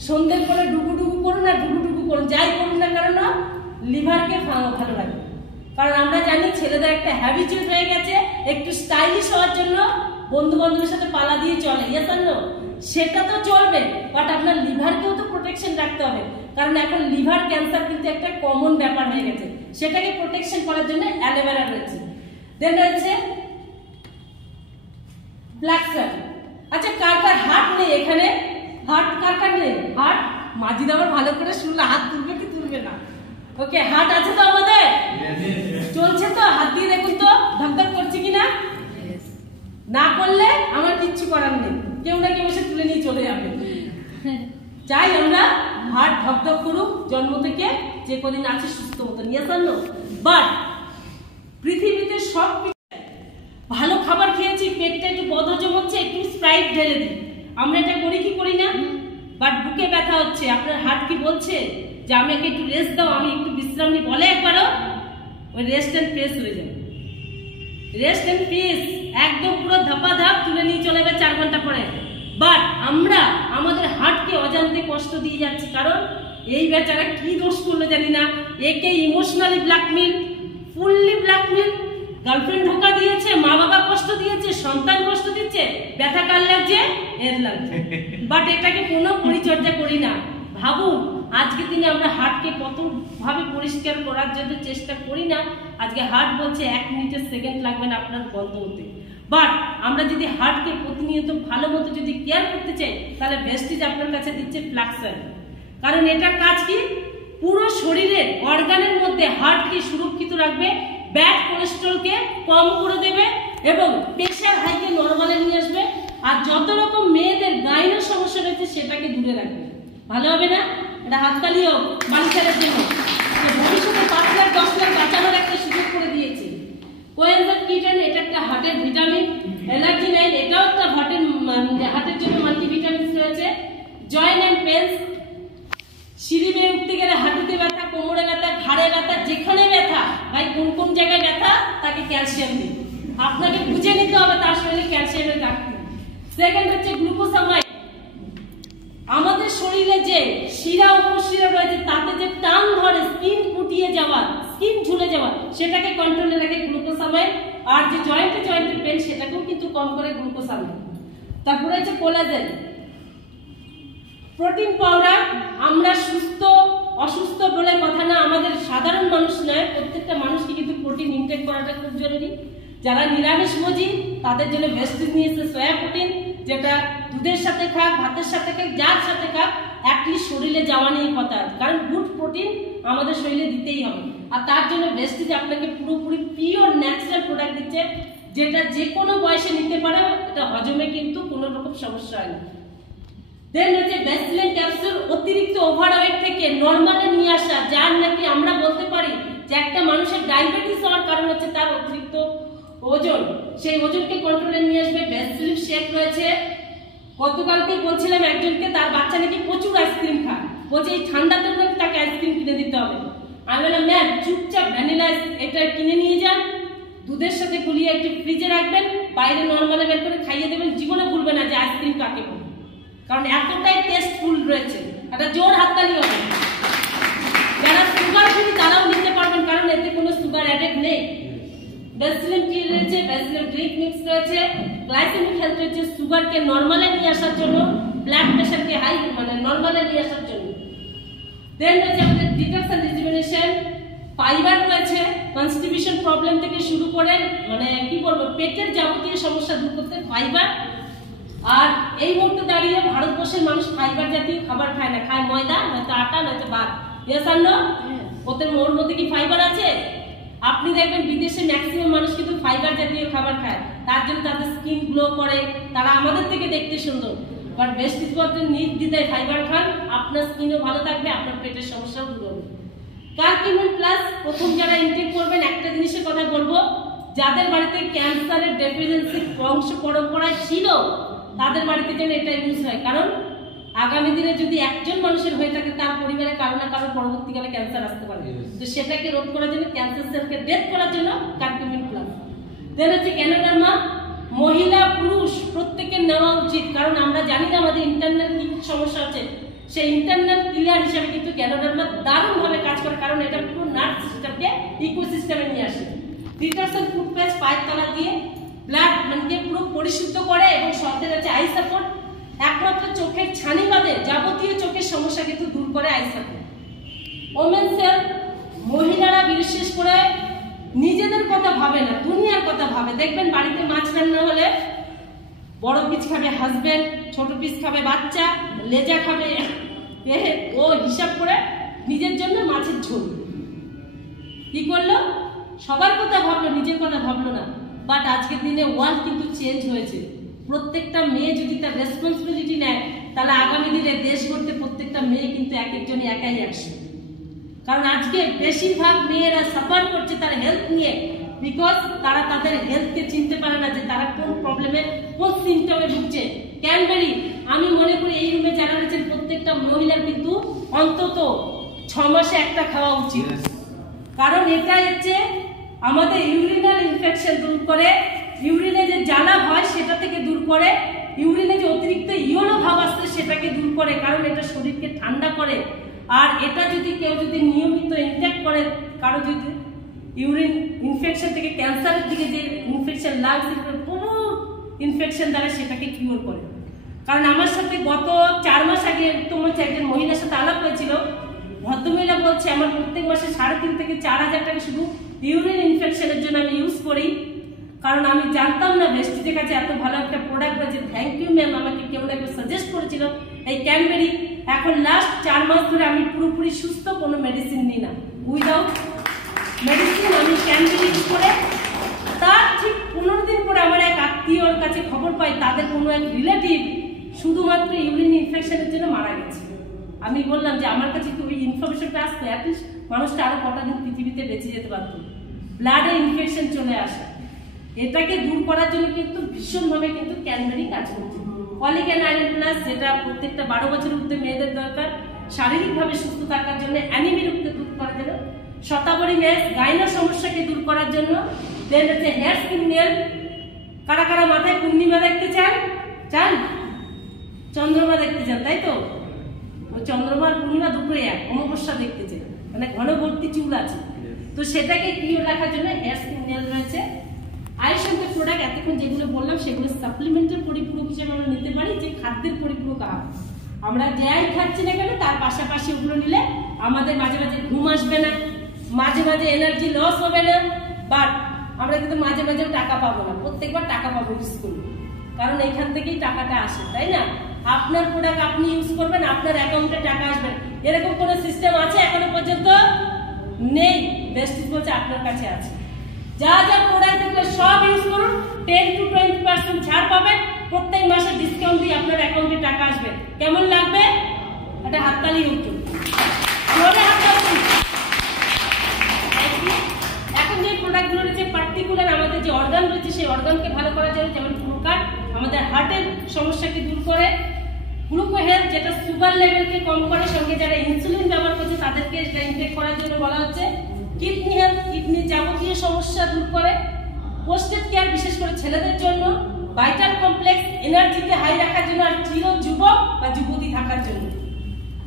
সন্ধ্যের পরে ডুবুডুবু করুন আর ডুবুডুবু করুন, যাই করুন না কারণ লিভারকে ভালো রাখে। কারণ আমরা জানি ছেলেদের একটা হ্যাবিচুয়েট হয়ে গেছে একটু স্টাইলিশ হওয়ার জন্য বন্ধু বান্ধবের সাথে পালা দিয়ে চলে, সেটা তো চলবে, বাট আপনার লিভারকেও তো প্রোটেকশন রাখতে হবে, কারণ এখন লিভার ক্যান্সার কিন্তু একটা কমন ব্যাপার হয়ে গেছে। সেটাকে প্রোটেকশন করার জন্য অ্যালোভেরা রয়েছে। দেন রয়েছে ব্ল্যাক সল্ট। আচ্ছা, কার কার হার্ট নেই এখানে? হার্ট কার কার নেই? হার্ট মাঝিদ আবার ভালো করে শুনলে হাত তুলবে কি তুলবে না? ওকে, হার্ট আছে তো আমাদের? চলছে তো? হাত দিয়ে দেখুন তো ধকধক করছে কিনা। না করলে আমার কিচ্ছু করার নেই, কেউ না কেউ এসে তুলে নিয়ে চলে যাবে। চাই আমরা হার্ট ধকধক করুক, জন্ম থেকে যে কদিন আছে সুস্থ মতো নিয়ে জানো। বাট পৃথিবীতে সব ভালো খাবার খেয়েছি, পেটটা একটু বদহজম হচ্ছে, একটু স্প্রাইট ঢেলে দিই, আমরা এটা করি কি করি না? বাট বুকে ব্যথা হচ্ছে, আপনার হার্ট কি বলছে যে আমাকে একটু রেস্ট দাও, আমি একটু বিশ্রাম নিই? বলে একবারও? ওই রেস্ট এন্ড পেস হয়ে যাবে, রেস্ট এন্ড পেস একদম পুরো ধাপাধাপ তুলে নিয়ে চলে যাবে 4 ঘন্টা পরে। বাট আমরা আমাদের হার্টকে অজান্তে কষ্ট দিয়ে যাচ্ছি, কারণ এই বেচারা কি দোষ করলো জানি না, একে emotionally blackmail, fully blackmail, girlfriend ধোকা দিয়েছে, মা বাবা কষ্ট দিয়েছে, সন্তান কষ্ট দিচ্ছে, ব্যথা কার লাগছে? এর লাগছে। বাট এটাকে কোনো পরিচর্যা করি না। ভাবুন আজকে দিনে আমরা হার্টকে কত ভাবে পরিষ্কার করার জন্য চেষ্টা করি না। আজকে হার্ট বলছে 1 মিনিটের সেকেন্ড লাগবে না আপনার বন্ধ হতে। বাট আমরা যদি হার্টকে প্রতিনিয়ত ভালো মতো যদি কেয়ার করতে চাই, তাহলে ভেস্টিজ আপনার কাছে দিচ্ছে ফ্লাক্সন। কারণ এটার কাজ কি? পুরো শরীরের অর্গানের মধ্যে হার্টকে সুরক্ষিত রাখবে, ব্যাড কোলেস্ট্রলকে কম করে দেবে এবং প্রেশার হাইকে নরমালে নিয়ে আসবে। আর যত রকম মেয়েদের গাইনোর সমস্যা রয়েছে সেটাকে দূরে রাখবে। ভালো হবে না? এটা হাততালি হোক মানুষের জন্য, ভবিষ্যতে 5 লাখ 10 লাখ বাঁচানোর একটা সুযোগ করে দিয়েছে। কোয়েনজাইম কিটন, এটা একটা হার্টের ভিটামিন। এলার্জি 9, এটাও একটা হার্টের জন্য মাল্টিভিটামিনস রয়েছে। জয়েন্ট এন্ড পেনস, সিঁড়ি বেয়ে উঠতে গেলে হাঁটুতে ব্যথা, কোমরে ব্যথা, ঘাড়ে ব্যথা, যেখানে ব্যথা, ভাই কোন কোন জায়গায় ব্যথা, তাকে ক্যালসিয়াম দিন। আপনাকে বুঝে নিতে হবে তার শরীরে ক্যালসিয়ামের ঘাটতি। সেকেন্ড হচ্ছে গ্লুকোসামাইড। আমাদের শরীরে যে শিরা উপশিরা রয়েছে তাতে যে টান ধরে, স্কিন ফুটিয়ে যাওয়া, স্কিন ঝুলে যাওয়া, সেটাকে কন্ট্রোলে রাখে গ্লুকোসামাইড। আর যে জয়েন্টে পেন, সেটাকেও কিন্তু কম করে গ্লুকোসামাইড। তারপরে হচ্ছে কোলাজেন, প্রোটিন পাউডার। আমরা সুস্থ অসুস্থ বলে কথা না, আমাদের সাধারণ মানুষ নয়, প্রত্যেকটা মানুষকে কিন্তু প্রোটিন ইনটেক করাটা খুব জরুরি। যারা নিরামিষভোজী তাদের জন্য ভেস্টিজ নিয়েছে সয়া প্রোটিন, যেটা দুধের সাথে খাক, ভাতের সাথে খাক, যার সাথে খাক, অ্যাটলিস্ট শরীরে যাওয়া নিয়ে কথা, কারণ গুড প্রোটিন আমাদের শরীরে দিতেই হবে। আর তার জন্য ভেস্টিজ আপনাকে পুরোপুরি পিওর ন্যাচারাল প্রোডাক্ট দিচ্ছে, যেটা যে কোনো বয়সে নিতে পারে, এটা হজমে কিন্তু কোনো রকম সমস্যা হয় না। দেন হচ্ছে ব্যাসিলিন ক্যাপসুল, অতিরিক্ত ওভারওয়েট থেকে নরমালে নিয়ে আসা, যার নাকি আমরা বলতে পারি যে একটা মানুষের ডায়াবেটিস হওয়ার কারণ হচ্ছে তার অতিরিক্ত ওজন, সেই ওজনকে কন্ট্রোলে নিয়ে আসবে। ব্যাসিলিন শেক রয়েছে। গতকালকে বলছিলাম একজনকে, তার বাচ্চা নাকি প্রচুর আইসক্রিম খায়, বলছে এই ঠান্ডাতে নাকি তাকে আইসক্রিম কিনে দিতে হবে। আমি বললাম ম্যাম চুপচাপ ভ্যানিলা এটা কিনে নিয়ে যান, দুধের সাথে গুলিয়ে একটু ফ্রিজে রাখবেন, বাইরে নর্মালে বের করে খাইয়ে দেবেন, জীবনে ভুলবে না যে আইসক্রিম কাকে বলে, কারণ এতটাই টেস্টফুল রয়েছে। একটা জোর হাততালি হবে। যারা সুগার ফ্রি তারাও নিতে পারবেন, কারণ এতে কোনো সুগার অ্যাডেড নেই। ব্যাসিলিন টি রয়েছে, ব্যাসিলিন ড্রিঙ্ক মিক্স রয়েছে, গ্লাইসেমিক হেলথ রয়েছে, সুগারকে নর্মালে নিয়ে আসার জন্য, ব্লাড প্রেশারকে হাই মানে নর্মালে নিয়ে আসার জন্য। দেন রয়েছে আমাদের ডিটক্স এন্ড রিজুভেনেশন, ফাইবার রয়েছে, কনস্টিপেশন প্রবলেম থেকে শুরু করে মানে কি বলবো পেটের যাবতীয় সমস্যা দূর করতে ফাইবার। আর এই মুহূর্তে দাঁড়িয়ে ভারতবর্ষের মানুষ ফাইবার জাতীয় খাবার খায় না, খায় ময়দা, নয়তো আটা, নয়তো ভাত। ইয়েস আর নো? ওর মধ্যে কি ফাইবার আছে? আপনি দেখবেন বিদেশে ম্যাক্সিমাম মানুষ কিন্তু ফাইবার জাতীয় খাবার খায়, তার জন্য তাদের স্কিন গ্লো করে, তারা আমাদের থেকে দেখতে সুন্দর। বাট বেশিরভাগের নির্দ্বিধায় ফাইবার খান, আপনার স্কিনও ভালো থাকবে, আপনার পেটের সমস্যাও দূর হবে। কারকিউমিন প্লাস প্রথম যারা ইনটেক করবেন, একটা জিনিসের কথা বলবো, যাদের বাড়িতে ক্যান্সারের ডেফিসিয়েন্সি বংশ পরম্পরায় ছিল তাদের বাড়িতে যেন এটা ইউজ হয়, কারণ আগামী দিনে যদি একজন মানুষের হয়ে থাকে তার পরিবারে কারো না কারো পরবর্তীকালে ক্যান্সার আসতে পারে। তো সেটাকে রোধ করার জন্য, ক্যান্সার সেলকে ডেথ করার জন্য কারকিউমিন প্লাস। দেন হচ্ছে ক্যানোডার্মা, মহিলা পুরুষ প্রত্যেকের নেওয়া উচিত, কারণ আমরা জানি না আমাদের ইন্টারনাল কি সমস্যা আছে, সেই ইন্টারনাল ক্লিয়ার হিসাবে কিন্তু ক্যানোডার্মা দারুণভাবে কাজ করে, কারণ এটা পুরো নার্ভ সিস্টেমকে ইকোসিস্টেমে নিয়ে আসে। ডিটারজেন্ট টুথপেস্ট পায়ের তলা দিয়ে ব্লাড মানে পুরো পরিশুদ্ধ করে, এবং সাথে আছে আই সাপোর্ট, একমাত্র চোখের ছানি বাদে যাবতীয় চোখের সমস্যা কিন্তু দূর করে আই সাপোর্ট। ওমেন্স হেলথ, মহিলারা বিশেষ করে নিজেদের কথা ভাবে না, দুনিয়ার কথা ভাবে। দেখবেন বাড়িতে মাছ রান্না হলে বড় পিস খাবে হাজবেন্ড, ছোট পিস খাবে বাচ্চা, লেজা খাবে ও, হিসাব করে নিজের জন্য মাছের ঝোল। কি করলো? সবার কথা ভাবলো, নিজের কথা ভাবলো না। বাট আজকের দিনে ওয়ার্ল্ড কিন্তু চেঞ্জ হয়েছে। প্রত্যেকটা মেয়ে যদি তার রেসপন্সিবিলিটি নেয়, তাহলে আগামী দিনে দেশ গড়তে প্রত্যেকটা মেয়ে কিন্তু এক একজনই একাই আসে। কারণ আজকে বেশিরভাগ মেয়েরা সাফার করছে তার হেলথ নিয়ে, বিকজ তারা তাদের হেলথকে চিনতে পারে না যে তারা কোন প্রবলেমে, কোন সিমটমে ভুগছে। ক্যানবেরি, আমি মনে করি এই রুমে যারা রয়েছেন প্রত্যেকটা মহিলার কিন্তু অন্তত 6 মাসে একটা খাওয়া উচিত, কারণ এটা হচ্ছে আমাদের ইউরিনাল ইনফেকশন দূর করে, ইউরিনে যে জ্বালা হয় সেটা থেকে দূর করে, ইউরিনে যে অতিরিক্ত ইয়নো ভাব আসছে সেটাকে দূর করে, কারণ এটা শরীরকে ঠান্ডা করে। আর এটা যদি কেউ যদি নিয়মিত ইনটেক করে, কারো যদি ইউরিন ইনফেকশন থেকে ক্যান্সারের দিকে যে ইনফেকশন লাংস পুরো ইনফেকশন দ্বারা সেটাকে কিওর করে। কারণ আমার সাথে গত 4 মাস আগে তোমার একজন মহিলার সাথে আলাপ হয়েছিল, ভদ্রমহিলা বলছে আমার প্রত্যেক মাসে 3,500 থেকে 4,000 টাকা শুধু ইউরিন ইনফেকশনের জন্য আমি ইউজ করি, কারণ আমি জানতাম না ভেস্টিজের কাছে এত ভালো একটা প্রোডাক্ট রয়েছে। থ্যাংক ইউ ম্যাম, আমাকে কেউ না কেউ সাজেস্ট করেছিল এই ক্যানবেরি। এখন লাস্ট 4 মাস ধরে আমি পুরোপুরি সুস্থ, কোনো মেডিসিন নিই না, উইদাউট মেডিসিন আমি ক্যানবেরি ইউজ করে। তার ঠিক 15 দিন পরে আমার এক আত্মীয়র কাছে খবর পাই তাদের কোনো এক রিলেটিভ শুধুমাত্র ইউরিন ইনফেকশনের জন্য মারা গেছে। আমি বললাম যে আমার কাছে তো ওই ইনফরমেশনটা আসতো, অ্যাটলিস্ট মানুষটা আরো কটা দিন পৃথিবীতে বেঁচে যেতে পারত। ব্লাডে ইনফেকশন চলে আসে, এটাকে দূর করার জন্য কিন্তু ভীষণভাবে কিন্তু ক্যানবেরি কাজ করছে। ফলিক অ্যান্ড আয়রন প্লাস, যেটা প্রত্যেকটা 12 বছরের ঊর্ধ্বে মেয়েদের দরকার শারীরিকভাবে সুস্থ থাকার জন্য, অ্যানিমি রোগকে দূর করার জন্য, শতাবরী ম্যাচ গাইনার সমস্যাকে দূর করার জন্য। দেন হচ্ছে হেয়ার স্কিন নেল, কারা কারা মাথায় পূর্ণিমা দেখতে চান? চান? চন্দ্রমা দেখতে চান, তাই তো? ওই চন্দ্রমার পূর্ণিমা দুটোই এক, অমাবস্যা দেখতে চান, মানে ঘন ভর্তি চুল আছে, তো সেটাকে ক্লিয়ার রাখার জন্য হেয়ার স্কিন নেল রয়েছে। আয়ুষের প্রোডাক্ট এতক্ষণ যেগুলো বললাম সেগুলো সাপ্লিমেন্টের পরিপূরক হিসেবে আমরা নিতে পারি, যে খাদ্যের পরিপূরক আহার আমরা যাই খাচ্ছি না কেন তার পাশাপাশি ওগুলো নিলে আমাদের মাঝে মাঝে ঘুম আসবে না, মাঝে মাঝে এনার্জি লস হবে না, বাট আমরা কিন্তু মাঝে মাঝে টাকা পাবো না, প্রত্যেকবার টাকা পাবো ইউজ করবো, কারণ এইখান থেকেই টাকাটা আসে, তাই না? আপনার প্রোডাক্ট আপনি ইউজ করবেন, আপনার অ্যাকাউন্টে টাকা আসবে, এরকম কোনো সিস্টেম আছে এখনো পর্যন্ত নেই। বেস্টিজ বলছে আপনার কাছে আছে। যা যা প্রোডাক্ট দেখলে সব ইউজ করুন, 10 to 20% ছাড় পাবেন, প্রত্যেক মাসে ডিসকাউন্ট দিয়ে আপনার অ্যাকাউন্টে টাকা আসবে। কেমন লাগবে? একটা হাততালি উঠুন, এখন যে প্রোডাক্টগুলো রয়েছে পার্টিকুলার আমাদের যে অর্গান রয়েছে সেই অর্গানকে ভালো করার জন্য, যেমন ফ্লুকার আমাদের হার্টের সমস্যাকে দূর করে, গ্লুকো হেলথ যেটা সুগার লেভেলকে কম করে, সঙ্গে যারা ইনসুলিন ব্যবহার করছে তাদেরকে এটা ইনটেক করার জন্য বলা হচ্ছে। কিডনি হেলথ কিডনির যাবতীয় সমস্যা দূর করে। পোস্টেড কেয়ার বিশেষ করে ছেলেদের জন্য, ভাইটাল কমপ্লেক্স এনার্জিকে হাই রাখার জন্য আর চির যুবক বা যুবতী থাকার জন্য,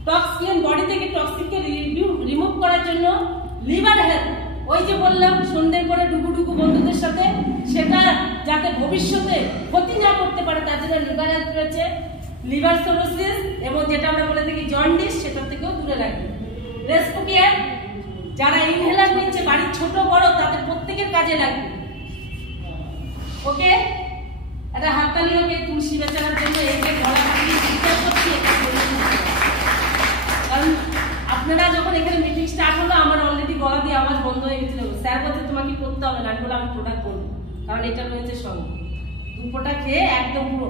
টক্সিন বডি থেকে টক্সিনকে রিমুভ করার জন্য, লিভার হেলথ ওই যে বললাম সন্ধ্যের পরে ডুবুডুবু বন্ধুদের সাথে সেটা যাতে ভবিষ্যতে ক্ষতি না করতে পারে তার জন্য লিভার হেলথ রয়েছে, লিভার সিরোসিস এবং যেটা আমরা বলে থাকি জন্ডিস সেটা থেকেও দূরে রাখবে। রেস্পো কেয়ার যারা ইনহেলার নিচ্ছে বাড়ির ছোট বড় তাদের প্রত্যেকের কাজে লাগবে। ওকে, এটা হাততালি হোক এই তুলসী বেচারার জন্য, এই যে গলা কাটিয়ে চিৎকার করছি এটা কারণ আপনারা যখন এখানে মিটিং স্টার্ট হলো আমার অলরেডি গলা দিয়ে আওয়াজ বন্ধ হয়ে গেছিল। স্যার বলছে তোমাকে করতে হবে না, বলে আমি প্রোডাক্ট করবো কারণ এটা রয়েছে সঙ্গে দুপোটা খেয়ে একদম পুরো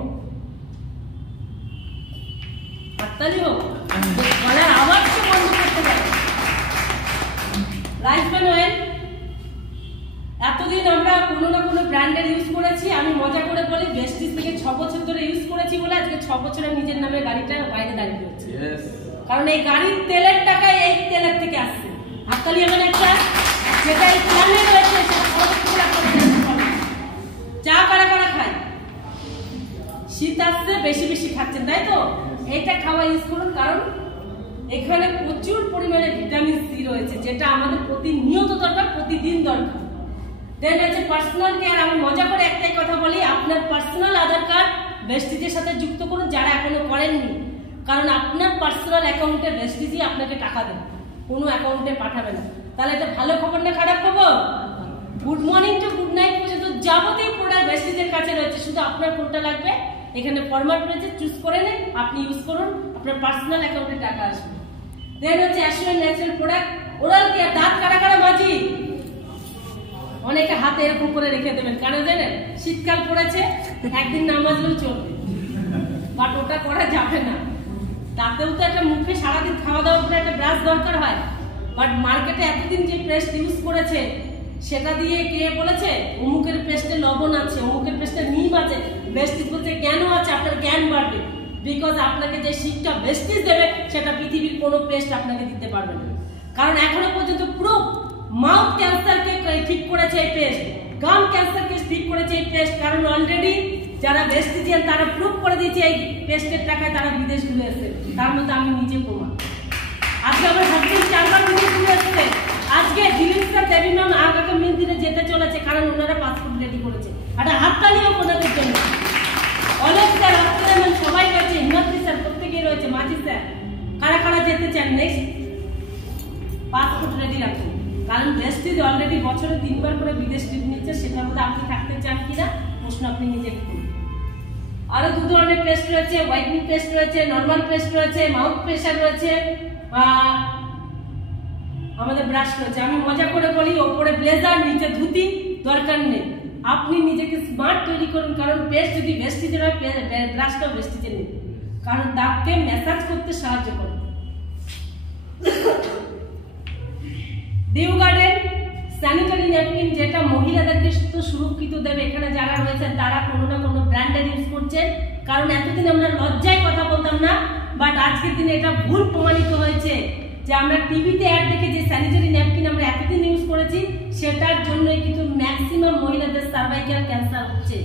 হাততালি হোক, গলার আওয়াজকে বন্ধ করতে পারে। রাইসব্যান অয়েল এতদিন আমরা কোনো না কোনো ব্র্যান্ডের ইউজ করেছি, আমি মজা করে বলি বেস্টিজ থেকে 6 বছর ধরে ইউজ করেছি বলে আজকে 6 বছরে নিজের নামে গাড়িটা বাইরে দাঁড়িয়ে রয়েছে, কারণ এই গাড়ির তেলের টাকায় এই তেলের থেকে আসছে। হাততালি এমন একটা যেটা এই প্ল্যানে রয়েছে চা কারা কারা খায়, শীত আসছে বেশি বেশি খাচ্ছেন তাই তো, এইটা খাওয়া ইউজ করুন কারণ এখানে প্রচুর পরিমাণে ভিটামিন সি রয়েছে যেটা আমাদের প্রতিনিয়ত দরকার, প্রতিদিন দরকার। দেন আছে পার্সোনাল কেয়ার, আমি মজা করে একটাই কথা বলি আপনার পার্সোনাল আধার কার্ড ভেস্টিজের সাথে যুক্ত করুন যারা এখনো করেননি, কারণ আপনার পার্সোনাল অ্যাকাউন্টে ভেস্টিজই আপনাকে টাকা দেবে, কোনো অ্যাকাউন্টে পাঠাবে না। তাহলে এটা ভালো খবর না খারাপ খবর? Good morning to good night পর্যন্ত যাবতীয় প্রোডাক্ট ভেস্টিজের কাছে রয়েছে, শুধু আপনার কোনটা লাগবে এখানে ফরম্যাট রয়েছে, চুজ করে নিন, আপনি ইউজ করুন, আপনার পার্সোনাল অ্যাকাউন্টে টাকা আসবে। দেন হচ্ছে assurance natural product, oral care, দাঁত কারা কারা মাজি, অনেকে হাতে এরকম করে রেখে দেবেন কেন জানেন, শীতকাল পড়েছে একদিন না মাজলেও চলবে, বাট ওটা করা যাবে না, তাতেও তো একটা মুখে সারাদিন খাওয়া দাওয়ার পরে একটা ব্রাশ দরকার হয়, বাট মার্কেটে এতদিন যে পেস্ট ইউজ করেছে সেটা দিয়ে কে বলেছে অমুকের পেস্টে লবণ আছে, অমুকের পেস্টে নিম আছে, ভেস্টিজ বলছে জ্ঞানও আছে, আপনার জ্ঞান বাড়বে, বিকজ আপনাকে যে শীতটা ভেস্টিজ দেবে সেটা পৃথিবীর কোনো পেস্ট আপনাকে দিতে পারবে না, কারণ এখনো পর্যন্ত পুরো মাউথ ক্যান্সারকে ঠিক করেছে এই পেস্ট, গাম ক্যান্সারকে ঠিক করেছে এই পেস্ট, কারণ অলরেডি যারা ভেস্টিজিয়ান তারা প্রুভ করে দিয়েছে এই পেস্টের টাকায় তারা বিদেশ ঘুরে এসেছে, তার মধ্যে আমি নিজে প্রমাণ। আজকে আমার হাজবেন্ড 4 বার বিদেশ ঘুরে এসেছে, আজকে দিলীপ স্যার দেবী ম্যাম আগামী দিনে যেতে চলেছে কারণ ওনারা পাসপোর্ট রেডি করেছে, একটা হাততালিও ওনাদের জন্য। অনেক স্যার আপনাদের সবাই গেছে, হিমাদ্রি স্যার প্রত্যেকেই রয়েছে, মাঝি স্যার কারা কারা যেতে চান নেক্সট পাসপোর্ট রেডি রাখুন, কারণ ভেস্টিজ অলরেডি বছরে 3 বার করে বিদেশ ট্রিপ নিচ্ছে, সেটার মধ্যে আপনি থাকতে চান কিনা প্রশ্ন আপনি নিজে করুন। আরো 2 ধরনের পেস্ট রয়েছে, হোয়াইটনিং পেস্ট রয়েছে, নরমাল পেস্ট রয়েছে, মাউথ প্রেসার রয়েছে, আমাদের ব্রাশ রয়েছে। আমি মজা করে বলি ওপরে ব্লেজার নিচে ধুতি দরকার নেই, আপনি নিজেকে স্মার্ট তৈরি করুন, কারণ পেস্ট যদি ভেস্টিজের হয় ব্রাশটা ভেস্টিজের নেই, কারণ দাঁতকে ম্যাসাজ করতে সাহায্য করে। ডিউ গার্ডেন স্যানিটারি ন্যাপকিন যেটা মহিলাদেরকে তো সুরক্ষিত দেবে, এখানে যারা রয়েছেন তারা কোনো না কোনো ব্র্যান্ডের ইউজ করছেন, কারণ এতদিন আমরা লজ্জায় কথা বলতাম না, বাট আজকের দিনে এটা ভুল প্রমাণিত হয়েছে যে আমরা টিভিতে অ্যাড দেখে যে স্যানিটারি ন্যাপকিন আমরা এতদিন ইউজ করেছি সেটার জন্যই কিন্তু ম্যাক্সিমাম মহিলাদের সার্ভাইকাল ক্যান্সার হচ্ছে,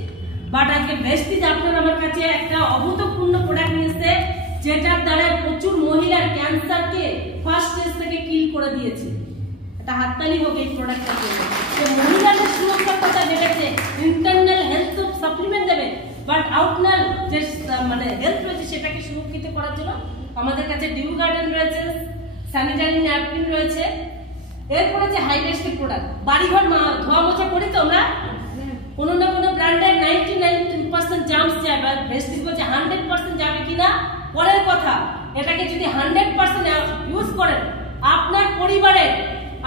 বাট আজকে ভেস্টিজ আপনার আমার কাছে একটা অভূতপূর্ণ প্রোডাক্ট নিয়েছে যেটার দ্বারা প্রচুর মহিলার ক্যান্সারকে ফার্স্ট স্টেজ থেকে কিল করে দিয়েছে। এটা হাততালি হোক এই প্রোডাক্টটার জন্য, যে মহিলাদের সুরক্ষার কথা ভেবেছে, ইন্টারনাল হেলথ সাপ্লিমেন্ট দেবে, বাট আউটনাল যে মানে হেলথ রয়েছে সেটাকে সুরক্ষিত করার জন্য আমাদের কাছে ডিউ গার্ডেন রয়েছে, স্যানিটারি ন্যাপকিন রয়েছে, এরপর হচ্ছে হাইড্রেশন প্রোডাক্ট। বাড়িঘর ধোয়া মোছা করি তো আমরা, কোনো না কোনো ব্র্যান্ডের 99% জাম্পস যায়, বা ভেস্টিজ বলছে 100% যাবে কিনা পরের কথা, এটাকে যদি 100% ইউজ করেন আপনার পরিবারের,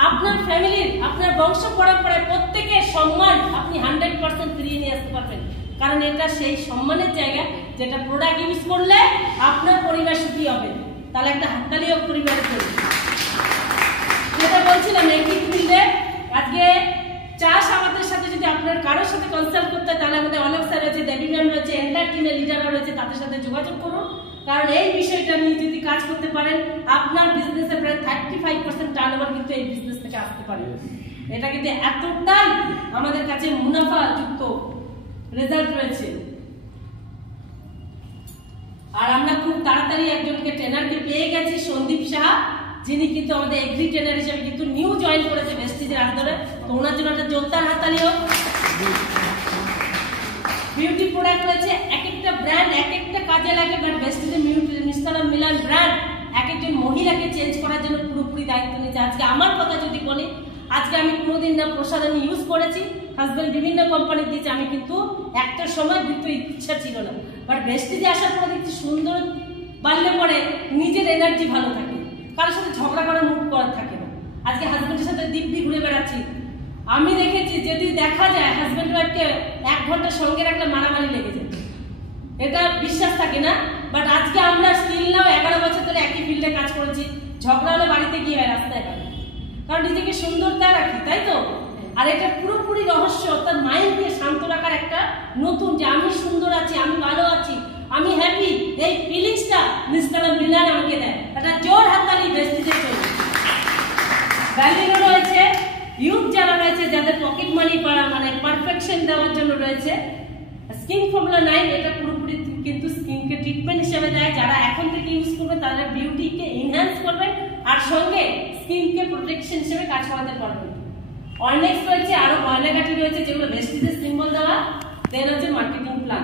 আপনার ফ্যামিলির, আপনার বংশ পরম্পরায় প্রত্যেকের সম্মান আপনি 100% ফিরিয়ে নিয়ে আসতে পারবেন, কারণ এটা সেই সম্মানের জায়গা যেটা প্রোডাক্ট ইউজ করলে আপনার পরিবার সুখী হবে। তাহলে একটা হাততালি হোক পরিবারের জন্য। যেটা বলছিলাম একই ফিল্ডে আজকে চাষ আমাদের সাথে যদি আপনার কারোর সাথে কনসাল্ট করতে হয় তাহলে আমাদের অনেক স্যার রয়েছে, দেবী ম্যাম রয়েছে, এন্টার টিমের লিডাররা রয়েছে, তাদের সাথে যোগাযোগ করুন, কারণ এই বিষয়টা নিয়ে যদি কাজ করতে পারেন আপনার বিজনেসে প্রায় 35% টার্নওভার কিন্তু এই বিজনেস থেকে আসতে পারে। এটা কিন্তু এতটাই আমাদের কাছে মুনাফা যুক্ত রেজাল্ট রয়েছে। আর আমরা খুব তাড়াতাড়ি একজনকে ট্রেনারকে পেয়ে গেছি, সন্দীপ সাহা, যিনি কিন্তু আমাদের এগ্রি ট্রেনার হিসেবে কিন্তু নিউ জয়েন করেছে ভেস্টিজের আন্দোলনে। তো ওনার জন্য একটা জোরদার হাততালি হোক। বিউটি প্রোডাক্ট রয়েছে, এক একটা ব্র্যান্ড এক একটা কাজে লাগে, বাট ভেস্টিজের মিস্টার মিলান ব্র্যান্ড এক একজন মহিলাকে চেঞ্জ করার জন্য পুরোপুরি দায়িত্ব নিয়েছে। আজকে আমার কথা যদি বলি, আজকে আমি কোনোদিন না প্রসাদ আমি ইউজ করেছি, হাজব্যান্ড বিভিন্ন কোম্পানি দিয়েছে, আমি কিন্তু একটা সময় দিতে ইচ্ছা ছিল না, বাট ভেস্টিজে আসার পরে দেখছি সুন্দর বাড়লে পরে নিজের এনার্জি ভালো থাকে, কারোর সাথে ঝগড়া করার মুড করা থাকে না। আজকে হাজব্যান্ডের সাথে দিব্যি ঘুরে বেড়াচ্ছি, আমি দেখেছি যদি দেখা যায় হাজব্যান্ড ওয়াইফকে 1 ঘন্টা সঙ্গে রাখলে মারামারি লেগে যায়, এটা বিশ্বাস থাকে না। বাট আজকে আমরা স্টিল নাও 11 বছর ধরে একই ফিল্ডে কাজ করেছি, ঝগড়া হলে বাড়িতে গিয়ে হয় রাস্তায় হয়, কারণ নিজেকে সুন্দরতা রাখি, তাই তো। আর এটা পুরোপুরি রহস্য, তার মাইন্ডকে শান্ত রাখার একটা নতুন, যে আমি সুন্দর আছি, আমি ভালো আছি, আমি হ্যাপি, এই ফিলিংসটা মিস্টার মিলান আমাকে দেয়। একটা জোর হাততালি ভেস্টিজের জন্য। ভ্যালিও রয়েছে, ইউথ যারা রয়েছে, যাদের পকেট মানি মানে পারফেকশন দেওয়ার জন্য রয়েছে স্কিন ফর্মুলা 9, এটা পুরোপুরি কিন্তু স্কিনকে ট্রিটমেন্ট হিসেবে দেয়। যারা এখন থেকে ইউজ করবে তাদের বিউটিকে এনহ্যান্স করবে আর সঙ্গে স্কিনকে প্রোটেকশন হিসেবে কাজ করাতে পারবে। অনেক রয়েছে, আরো গয়নাগাটি রয়েছে যেগুলো ভেস্টিজের সিম্বল দেওয়া, দেন হচ্ছে মার্কেটিং প্ল্যান।